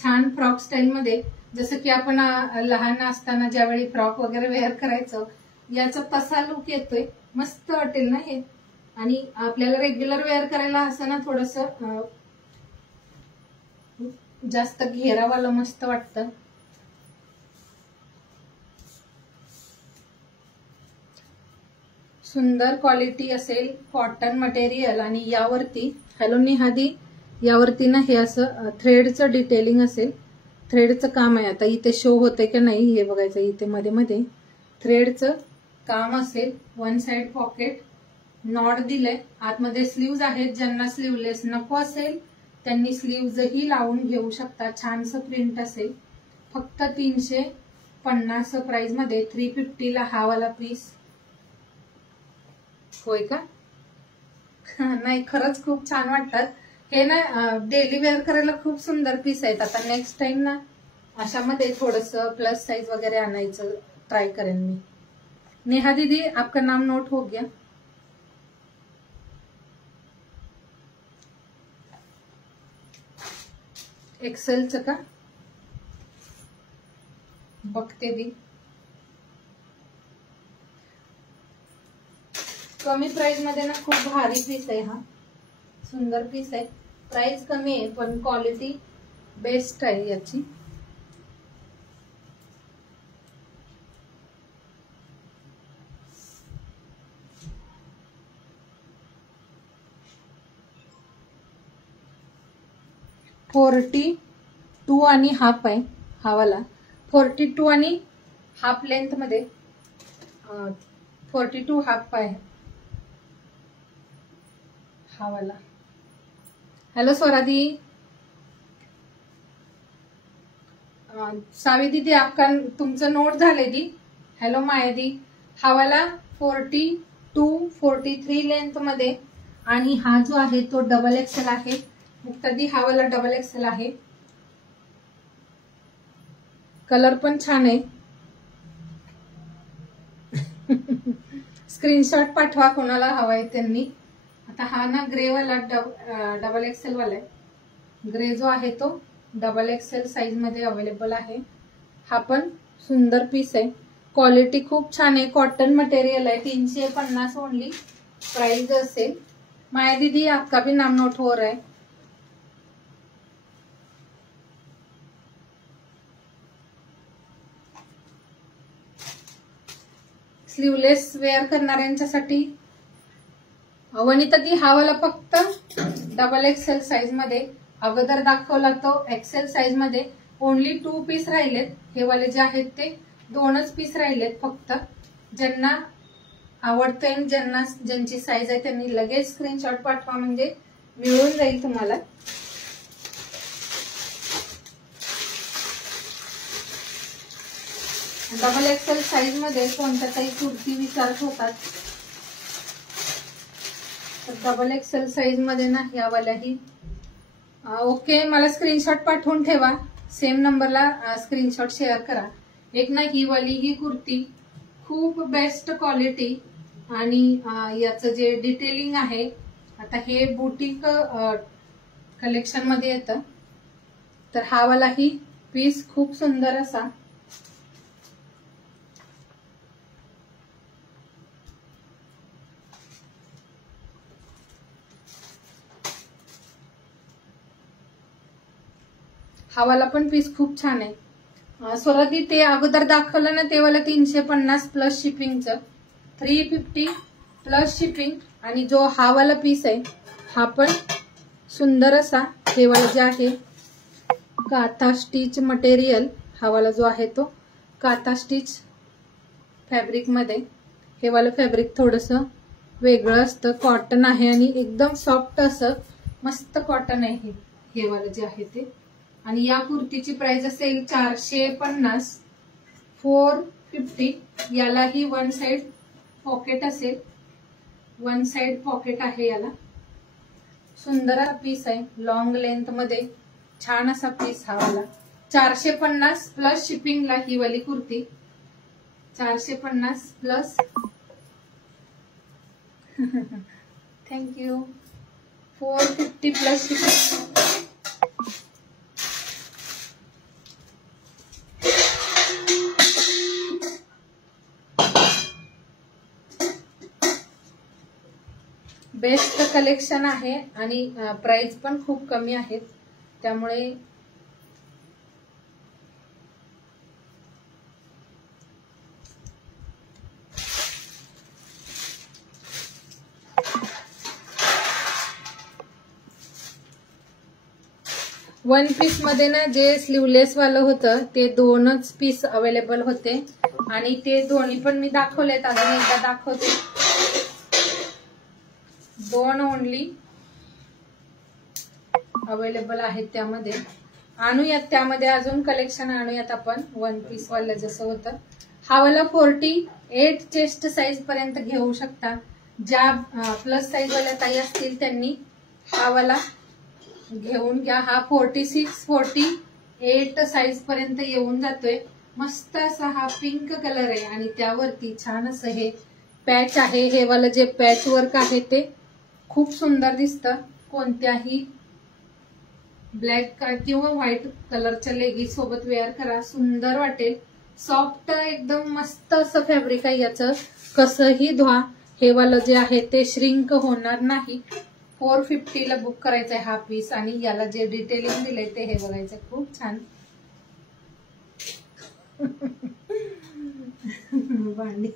छान फ्रॉक स्टाईल मध्ये, जसं की आपण लहान असताना ज्यावेळी फ्रॉक वगैरे वेअर करायचं, याचा तसा लुक येतोय. मस्त वाटेल ना हे. आणि आपल्याला रेग्युलर वेअर करायला असं ना थोडंसं जास्त घेरावाला मस्त वाटतं. सुंदर क्वालिटी असेल, कॉटन मटेरियल. आणि यावरती, हॅलो निहादी, यावरती ना हे असं थ्रेडचं डिटेलिंग असेल. थ्रेडचं काम आहे. आता इथे शो होते का नाही हे बघायचं. इथे मध्ये मध्ये थ्रेडचं काम असेल. वन साइड पॉकेट, नॉट दिलंय. आतमध्ये स्लीव्ज आहेत. ज्यांना स्लीवलेस नको असेल त्यांनी स्लीव्जही लावून घेऊ शकता. छानसं प्रिंट असेल. फक्त 350 प्राइस मध्ये. 350 ला हा वाला पीस. होय का? नाही, खरंच खूप छान वाटतात हे ना. डेली वेअर करायला खूप सुंदर पीस आहेत. आता नेक्स्ट टाइम ना अशामध्ये थोडंसं प्लस साइज वगैरे आणायचं ट्राय करेन मी. नेहा दीदी, आपका नाम नोट हो गया. एक्सेलचं का? बघते दी. कमी प्राइस मध्ये ना खूप भारी पीस आहे हा. सुंदर पीस आहे. प्राइस कमी आहे पण क्वालिटी बेस्ट आहे याची. .42 आणि हाफ आहे हा वाला. 42 आणि हाफ लेंथ मध्ये. 42 हाफ आहे हा वाला. हॅलो स्वरादी. सावी दीदी, आपका तुमचं नोट झाले दी. हॅलो मायादी. हा वाला 42 43 लेंथ मध्ये. आणि हा जो आहे तो डबल एक्सेल आहे. मुक्तादी, हा वाला डबल एक्सेल आहे. कलर पण छान आहे. स्क्रीनशॉट पाठवा कोणाला हवाय त्यांनी. आता हा ना ग्रे वाला डबल एक्सेल वाला आहे. ग्रे जो आहे तो डबल एक्सेल साईज मध्ये अवेलेबल आहे. हा पण सुंदर पीस आहे. क्वालिटी खूप छान आहे. कॉटन मटेरियल आहे. 350 ओनली प्राइस असेल. माया दीदी, आपका भी नाम नोट हो रहा है. स्लीवलेस वेअर करणाऱ्यांच्यासाठी वनिता ती हा वाला फक्त डबल एक्सेल साईज मध्ये, अगोदर दाखवला तो एक्सेल साईज मध्ये ओनली 2 पीस राहिलेत. हे वाले जे आहेत ते 2च पीस राहिलेत फक्त. ज्यांना आवडतंय, ज्यांची साईज आहे त्यांनी लगेच स्क्रीनशॉट पाठवा, म्हणजे मिळून जाईल तुम्हाला. डबल एक्सेल साईज मध्ये कोणत्या काही कुर्ती विचारत होतात, तर डबल एक्सेल साईज मध्ये ना ह्या वाल्याही. ओके, मला स्क्रीनशॉट पाठवून ठेवा, सेम नंबरला स्क्रीनशॉट शेअर करा. एक ना ही वाली ही कुर्ती खूप बेस्ट क्वालिटी आणि याचं जे डिटेलिंग आहे, आता हे बुटीक कलेक्शन मध्ये येतं, तर हा वाला ही पीस खूप सुंदर असा. हा वाला पण पीस खूप छान आहे. स्वराती ते अगोदर दाखवलं ना ते वाला 350 प्लस शिपिंगचं, 350 प्लस शिपिंग. आणि जो हा वाला पीस आहे हा पण सुंदर असा. हे वाला जे आहे काथा स्टिच मटेरियल, हा वाला जो आहे तो काथा स्टिच फॅब्रिक मध्ये. हे वाला फॅब्रिक थोडस वेगळं असतं, कॉटन आहे आणि एकदम सॉफ्ट असं मस्त कॉटन आहे हे वाला जे आहे ते. आणि या कुर्तीची प्राइस असेल 450, 450. यालाही वन साइड पॉकेट असेल, वन साइड पॉकेट आहे याला. सुंदर पीस आहे, लॉंग लेंथ मध्ये छान असा पीस हा वाला. 450 प्लस शिपिंगला ही वाली kurti, 450 plus. Thank you. 450 plus shipping. Best collection आहे आणि प्राइस पण खूप कमी आहेत, त्यामुळे वन पीस मध्ये ना जे स्लीवलेस वालं होतं ते 2च पीस अवेलेबल होते आणि ते दोन्ही पण मी दाखवलेत. अजून एकदा दाखवते, 2 ओनली अवेलेबल आहेत त्यामध्ये. आणूयात त्यामध्ये अजून कलेक्शन आणूयात आपण वन पीस वाला जसं होतं. हा वाला 48 चेस्ट साईज पर्यंत घेऊ शकता. ज्या प्लस साईज वाल्या ताई असतील त्यांनी हा वाला घेऊन घ्या. हा 46, 48 साईज पर्यंत येऊन जातोय. मस्त असा हा पिंक कलर आहे आणि त्यावरती छान असं हे पॅच आहे. हे वाला जे पॅच वर्क आहे ते खूप सुंदर दिसतं. कोणत्याही ब्लॅक किंवा व्हाईट कलरच्या लेगिंग्स सोबत वेअर करा, सुंदर वाटेल. सॉफ्ट एकदम मस्त असं फॅब्रिक आहे याचं. कसंही धुवा, हे वाला जे आहे ते श्रिंक होणार नाही. 450 ला बुक करायचंय हा पीस आणि याला जे डिटेलिंग दिलंय ते हे बघायचं, खूप छान. भांडी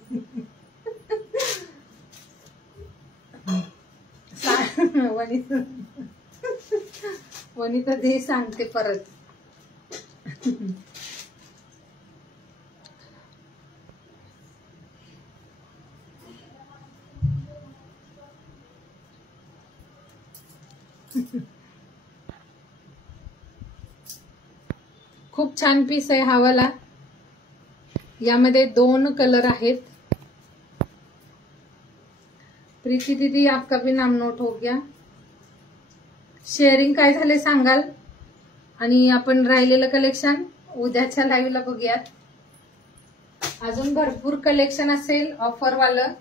वनिता दे सांगते परत. खूप छान पीस आहे हा वाला. यामध्ये 2 कलर आहेत. प्रीति दीदी आपका भी नाम नोट हो गया. शेअरिंग काय झाले सांगाल आणि आपण राहिलेलं कलेक्शन उद्याच्या लाईव्हला बघूयात. अजून भरपूर कलेक्शन असेल ऑफर वालं.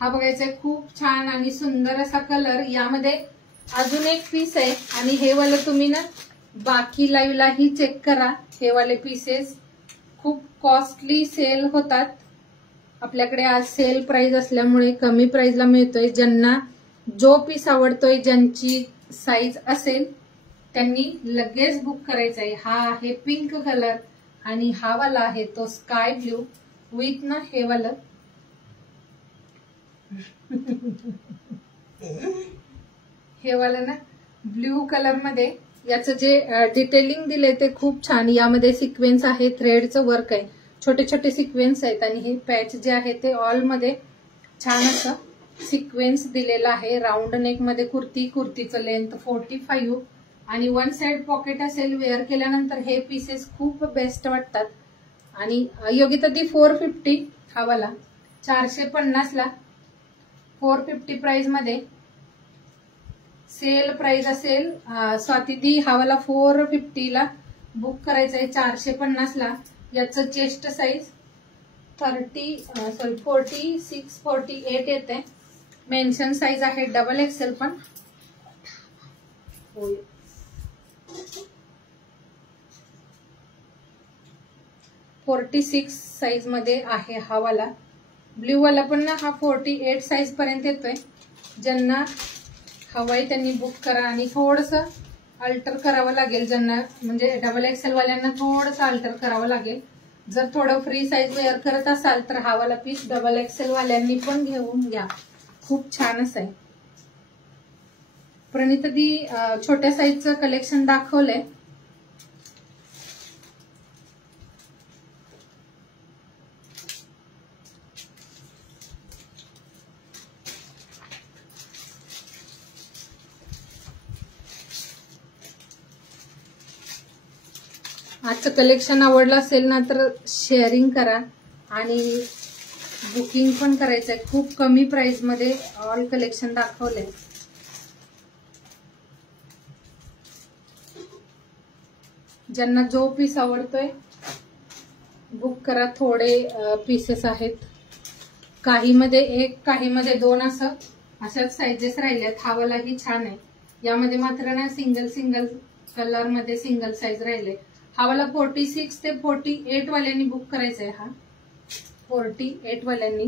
हा बघायचंय, खूप छान आणि सुंदर असा कलर. यामध्ये अजून एक पीस आहे आणि हे वालं तुम्ही ना बाकी लाईव्हलाही चेक करा. हे वाले पीसेस खूप कॉस्टली सेल होतात. आपल्याकडे आज सेल प्राइस असल्यामुळे कमी प्राइसला मिळतोय. ज्यांना जो पीस आवडतोय, ज्यांची साईज असेल त्यांनी लगेच बुक करायचा आहे. हा आहे पिंक कलर आणि हा वाला आहे तो स्काय ब्ल्यू विथ ना हे वाला हे वाला ना ब्ल्यू कलर मध्ये, याचं जे डिटेलिंग दिले ते खूप छान. यामध्ये सिक्वेन्स आहे, थ्रेडचं वर्क आहे, छोटे छोटे सिक्वेन्स आहेत आणि हे पॅच जे आहे ते ऑल मध्ये छान असं सिक्वेन्स दिलेला आहे. राऊंड नेक मध्ये कुर्ती, कुर्तीचं लेंथ 45 आणि वन साइड पॉकेट असेल. वेअर केल्यानंतर हे पीसेस खूप बेस्ट वाटतात. आणि योगिता दी 450 हा वाला 450 ला 450 प्राइस मध्ये सेल प्राइस असेल. स्वाती दी हा वाला 450 ला बुक करायचा आहे 450 ला. याचं चेस्ट साईज 46-48 येते. मेन्शन साईज आहे डबल एक्सेल पण. 46 साईज मध्ये आहे हा वाला. ब्ल्यू वाला पण ना हा 48 साईज पर्यंत येतोय. ज्यांना हवाई त्यांनी बुक करा. आणि थोडस अल्टर करावं लागेल ज्यांना, म्हणजे डबल एक्सेल वाल्यांना थोडस अल्टर करावं लागेल. जर थोडं फ्री साईज वेअर करत असाल तर हा वाला पीस डबल एक्सेल वाल्यांनी पण घेऊन घ्या, खूप छान असं आहे. प्रणिता दी छोट्या साईजचं कलेक्शन दाखवलंय. आजचं कलेक्शन आवडलं असेल ना तर शेअरिंग करा आणि बुकिंग पण करायचंय. खूप कमी प्राइस मध्ये ऑल कलेक्शन दाखवलंय. ज्यांना जो पीस आवडतोय बुक करा. थोडे पीसेस आहेत, काही मध्ये एक, काही मध्ये दोन, अशाच साइजेस राहिल्यात. हा वालाही छान आहे. यामध्ये मात्र ना सिंगल कलर मध्ये सिंगल साइज राहिले. हा वाला 46 ते 48 वाल्यांनी बुक करायचंय. हा 48 वाल्यांनी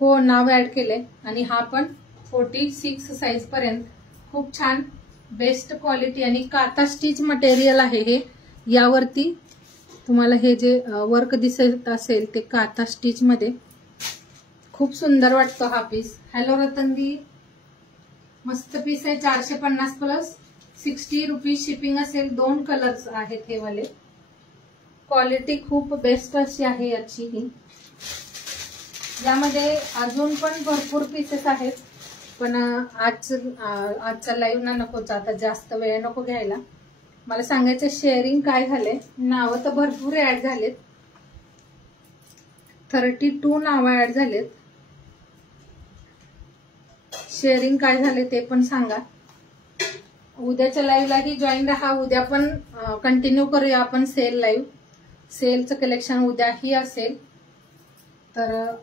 हो नाव ऍड केलंय. आणि हा पण 46 साइज पर्यंत. खूप छान बेस्ट क्वालिटी आणि काता स्टिच मटेरियल आहे हे. यावरती तुम्हाला हे जे वर्क दिसत असेल ते काता स्टिच मध्ये खूप सुंदर वाटतो हा पीस. हॅलो रतनदी, मस्त पीस आहे. 450 प्लस 60 रुपीज शिपिंग असेल. 2 कलर्स आहेत हे वाले. क्वालिटी खूप बेस्ट अशी आहे याची ही. यामध्ये अजून पण भरपूर पीसेस आहेत, पण आजचा लाईव्ह ना नकोच. आता जास्त वेळ नको घ्यायला. मला सांगायचं शेअरिंग काय झालंय. नावं तर भरपूर ऍड झालेत. 32 नावं ऍड झालेत. शेअरिंग काय झाले ते पण सांगा. उद्याच्या लाईव्हलाही जॉईन राहा. उद्या पण कंटिन्यू करूया आपण सेल लाईव्ह. सेलचं कलेक्शन उद्याही असेल. तर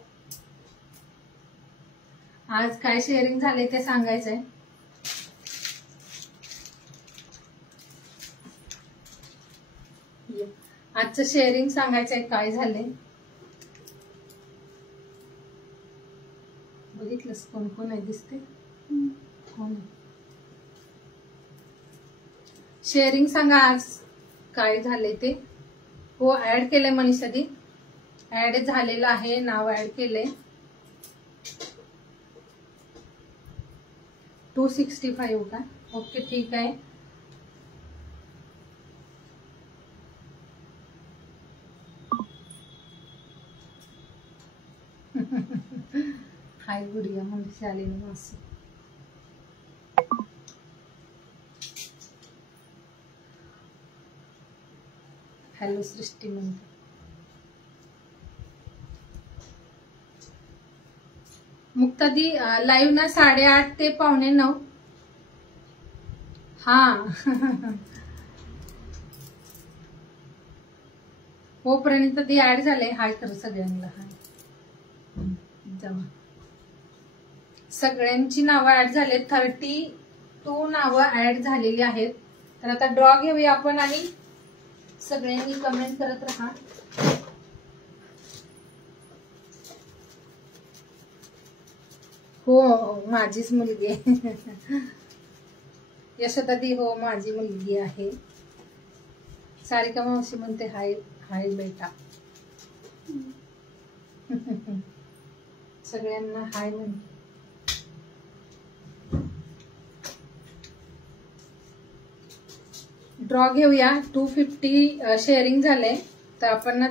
आज काय शेअरिंग झाले ते सांगायचंय. आजचं शेअरिंग सांगायचंय काय झालंय. बघितलंस कोण कोण आहे दिसते. कोण शेअरिंग सांगा आज काय झाले ते. हो ऍड केलंय मनीषा दी. ऍड झालेलं आहे, नाव ऍड केलंय. 265 का. ओके ठीक आहे. हाय गुडिया म्हणजे शालिनी मासी. हॅलो सृष्टी म्हणते. मुक्तादी लाईव्ह ना 8:30 ते 8:45. हा हो प्रणिता दी ऍड झाले. हाय कर सगळ्यांना. हाय जमा. सगळ्यांची नावं ऍड झालेत. 32 नावं ऍड झालेली आहेत. तर आता ड्रॉ घेऊया आपण आणि सगळ्यांनी कमेंट करत राहा. हो माझीच मुलगी आहे. यशोदा दी हो माझी मुलगी आहे. सारिका मावशी म्हणते हाय हाय बेटा. सगळ्यांना हाय म्हणते. ड्रॉ घेऊया. 250 शेअरिंग झाले, तर आपण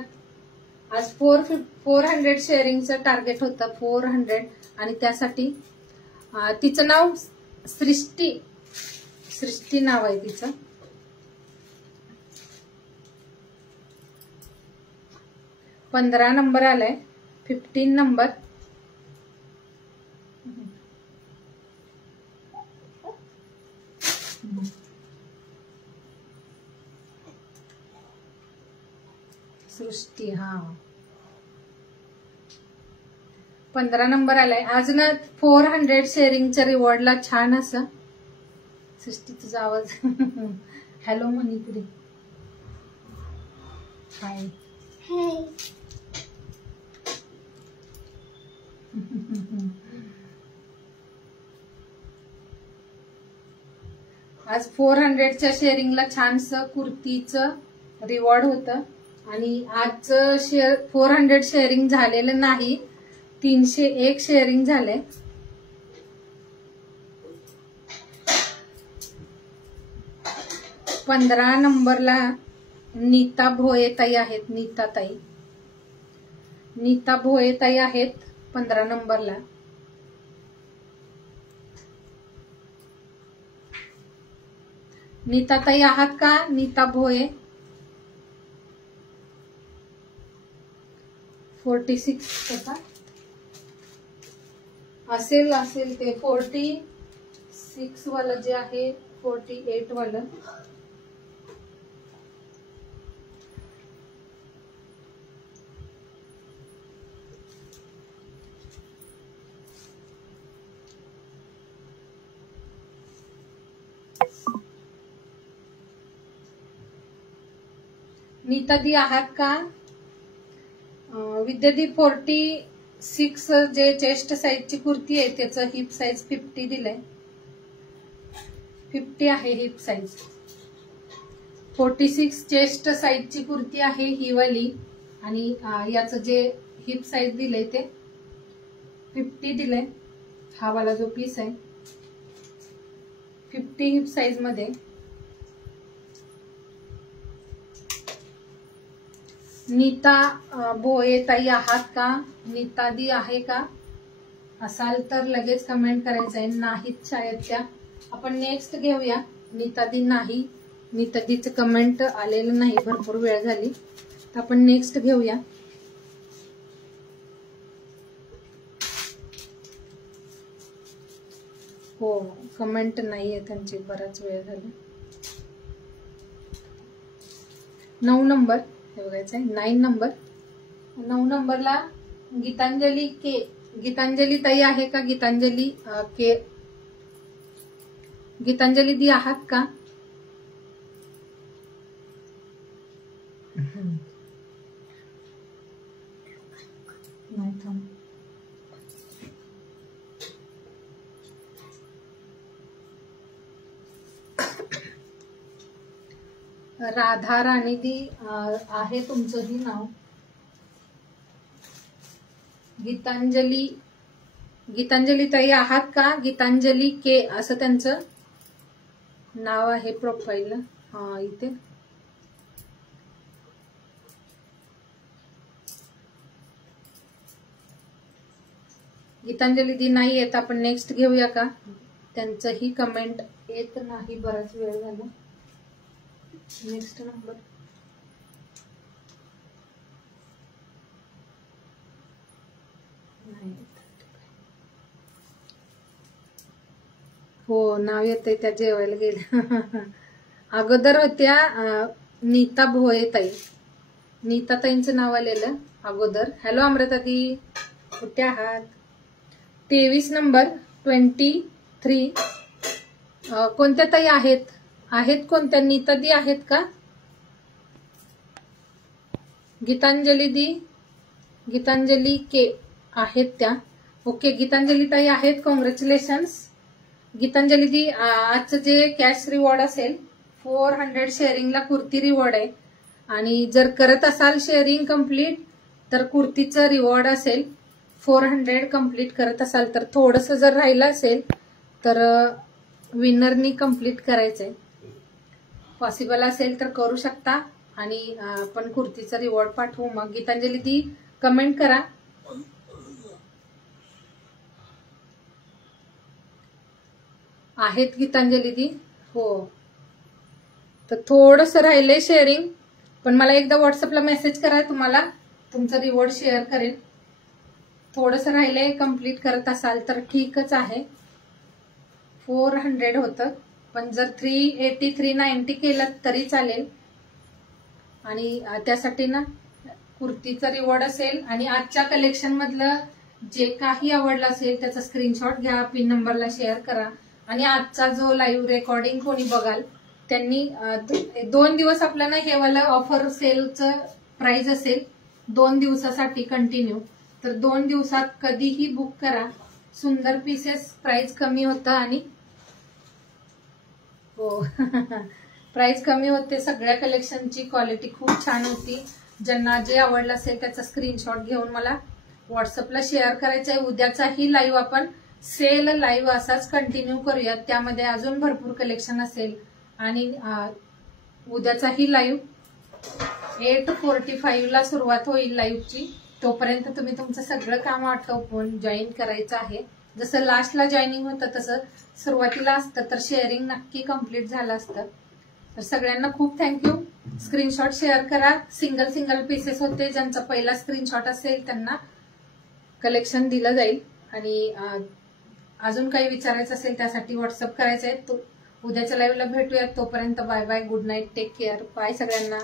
आज 400 शेअरिंगचं टार्गेट होतं. 400 आणि त्यासाठी तिचं नाव सृष्टी नाव आहे तिचं. पंधरा नंबर आलाय. 15 नंबर. सृष्टी, हा 15 नंबर आलाय. आज ना 400 शेअरिंगच्या रिवॉर्डला छान असं. सृष्टी तुझा आवाज हॅलो म्हण इकडे. हाय. आज 400च्या शेअरिंगला छानसं कुर्तीचं रिवॉर्ड होतं. आणि आजचं 400 शेअरिंग झालेलं नाही, 301 शेअरिंग झाले. पंधरा नंबरला नीता भोयेताई आहेत. नीता भोयेताई आहेत 15 नंबरला. नीताताई आहात का? नीता भोये. 46 का असेल ते 46 वालं जे आहे, 48 वालं. नीतादी आहात का? विद्यार्थी 46 जे चेस्ट साईजची कुर्ती आहे त्याचं हिप साईज 50 दिलंय. 50 आहे हिप साईज. 46 चेस्ट साईजची कुर्ती आहे ही वाली. आणि याचं जे हिप साईज दिलंय ते 50 दिलंय. हा वाला जो पीस आहे 50 हिप साईज मध्ये. नीता भोयेताई आहात का? नीतादी आहे का? असाल तर लगेच कमेंट करायचं आहे. नाहीत शाळेत त्या. आपण नेक्स्ट घेऊया. नीतादी नाही, नीतादीचं कमेंट आलेलं नाही, भरपूर वेळ झाली. तर आपण नेक्स्ट घेऊया. हो, कमेंट नाहीये त्यांची, बराच वेळ झाला. 9 नंबर बघायचं आहे. 9 नंबर. 9 नंबरला गीतांजली के. गीतांजली ताई आहे का? गीतांजली के. गीतांजली दी आहात का? नाही थांब. राधा राणी दी आहे तुमचंही नाव. गीतांजली ताई आहात का? गीतांजली के असं त्यांचं नाव आहे प्रोफाईलला. हा इथे. गीतांजली दी नाही येत. आपण नेक्स्ट घेऊया का? त्यांचंही कमेंट येत नाही, बराच वेळ झाला. Next number. हो, नाव येतंय त्या जेवायला गेल्या. अगोदर होत्या नीता भोयेताई. नीता ताईंचं नाव आलेलं अगोदर. हॅलो अमृता दी, कुठे आहात? 23 नंबर 23. कोणत्या ताई आहेत? कोणत्या? नीता दी आहेत का? गीतांजली दी, गीतांजली के आहेत त्या. ओके, गीतांजली ताई आहेत. कॉंग्रॅच्युलेशन्स. गीतांजली दी, आजचं जे कॅश रिवॉर्ड असेल 400 शेअरिंगला कुर्ती रिवॉर्ड आहे. आणि जर करत असाल शेअरिंग कम्प्लीट तर कुर्तीचं रिवॉर्ड असेल 400 कम्प्लीट करत असाल तर. थोडंसं जर राहिलं असेल तर विनरनी कम्प्लीट करायचंय. पॉसिबल असेल तर करू शकता आणि आपण कुर्तीचा रिवॉर्ड पाठवू. मग गीतांजली दी कमेंट करा. आहेत गीतांजली दी? हो. तर थोडंसं राहिलंय शेअरिंग, पण मला एकदा व्हॉट्सअपला मेसेज करा, तुम्हाला तुमचं रिवॉर्ड शेअर करेन. थोडंसं राहिलंय, कम्प्लीट करत असाल तर ठीकच आहे. 400 होतं, पण जर 380 390 केलं तरी चालेल. आणि त्यासाठी ना कुर्तीचा रिवॉर्ड असेल आणि आजच्या कलेक्शन मधलं जे काही आवडलं असेल त्याचा स्क्रीनशॉट घ्या, पिन नंबरला शेअर करा. आणि आजचा जो लाईव्ह रेकॉर्डिंग कोणी बघाल त्यांनी 2 दिवस आपल्याला हे वाला ऑफर सेलचं प्राइस असेल 2 दिवसासाठी कंटिन्यू. तर 2 दिवसात कधीही बुक करा. सुंदर पीसेस, प्राइस कमी होतं आणि हो प्राइस कमी होते. सगळ्या कलेक्शनची क्वालिटी खूप छान होती. ज्यांना जे आवडलं असेल त्याचा स्क्रीनशॉट घेऊन मला व्हॉट्सअपला शेअर करायचं आहे. उद्याचाही लाईव्ह आपण सेल लाईव्ह असाच कंटिन्यू करूयात. त्यामध्ये अजून भरपूर कलेक्शन असेल. आणि उद्याचाही लाईव्ह 8:45 ला सुरुवात होईल लाईव्हची. तोपर्यंत तुम्ही तुमचं सगळं काम आटोपून जॉईन करायचं आहे. जसं लास्टला जॉईनिंग होतं तसं सुरुवातीला असतं, तर शेअरिंग नक्की कम्प्लीट झालं असतं. तर सगळ्यांना खूप थँक्यू. स्क्रीनशॉट शेअर करा. सिंगल पीसेस होते. ज्यांचा पहिला स्क्रीनशॉट असेल त्यांना कलेक्शन दिलं जाईल. आणि अजून काही विचारायचं असेल त्यासाठी व्हॉट्सअप करायचं आहे. उद्याच्या लाईव्हला भेटूयात. तोपर्यंत bye bye, good night, take care, bye सगळ्यांना.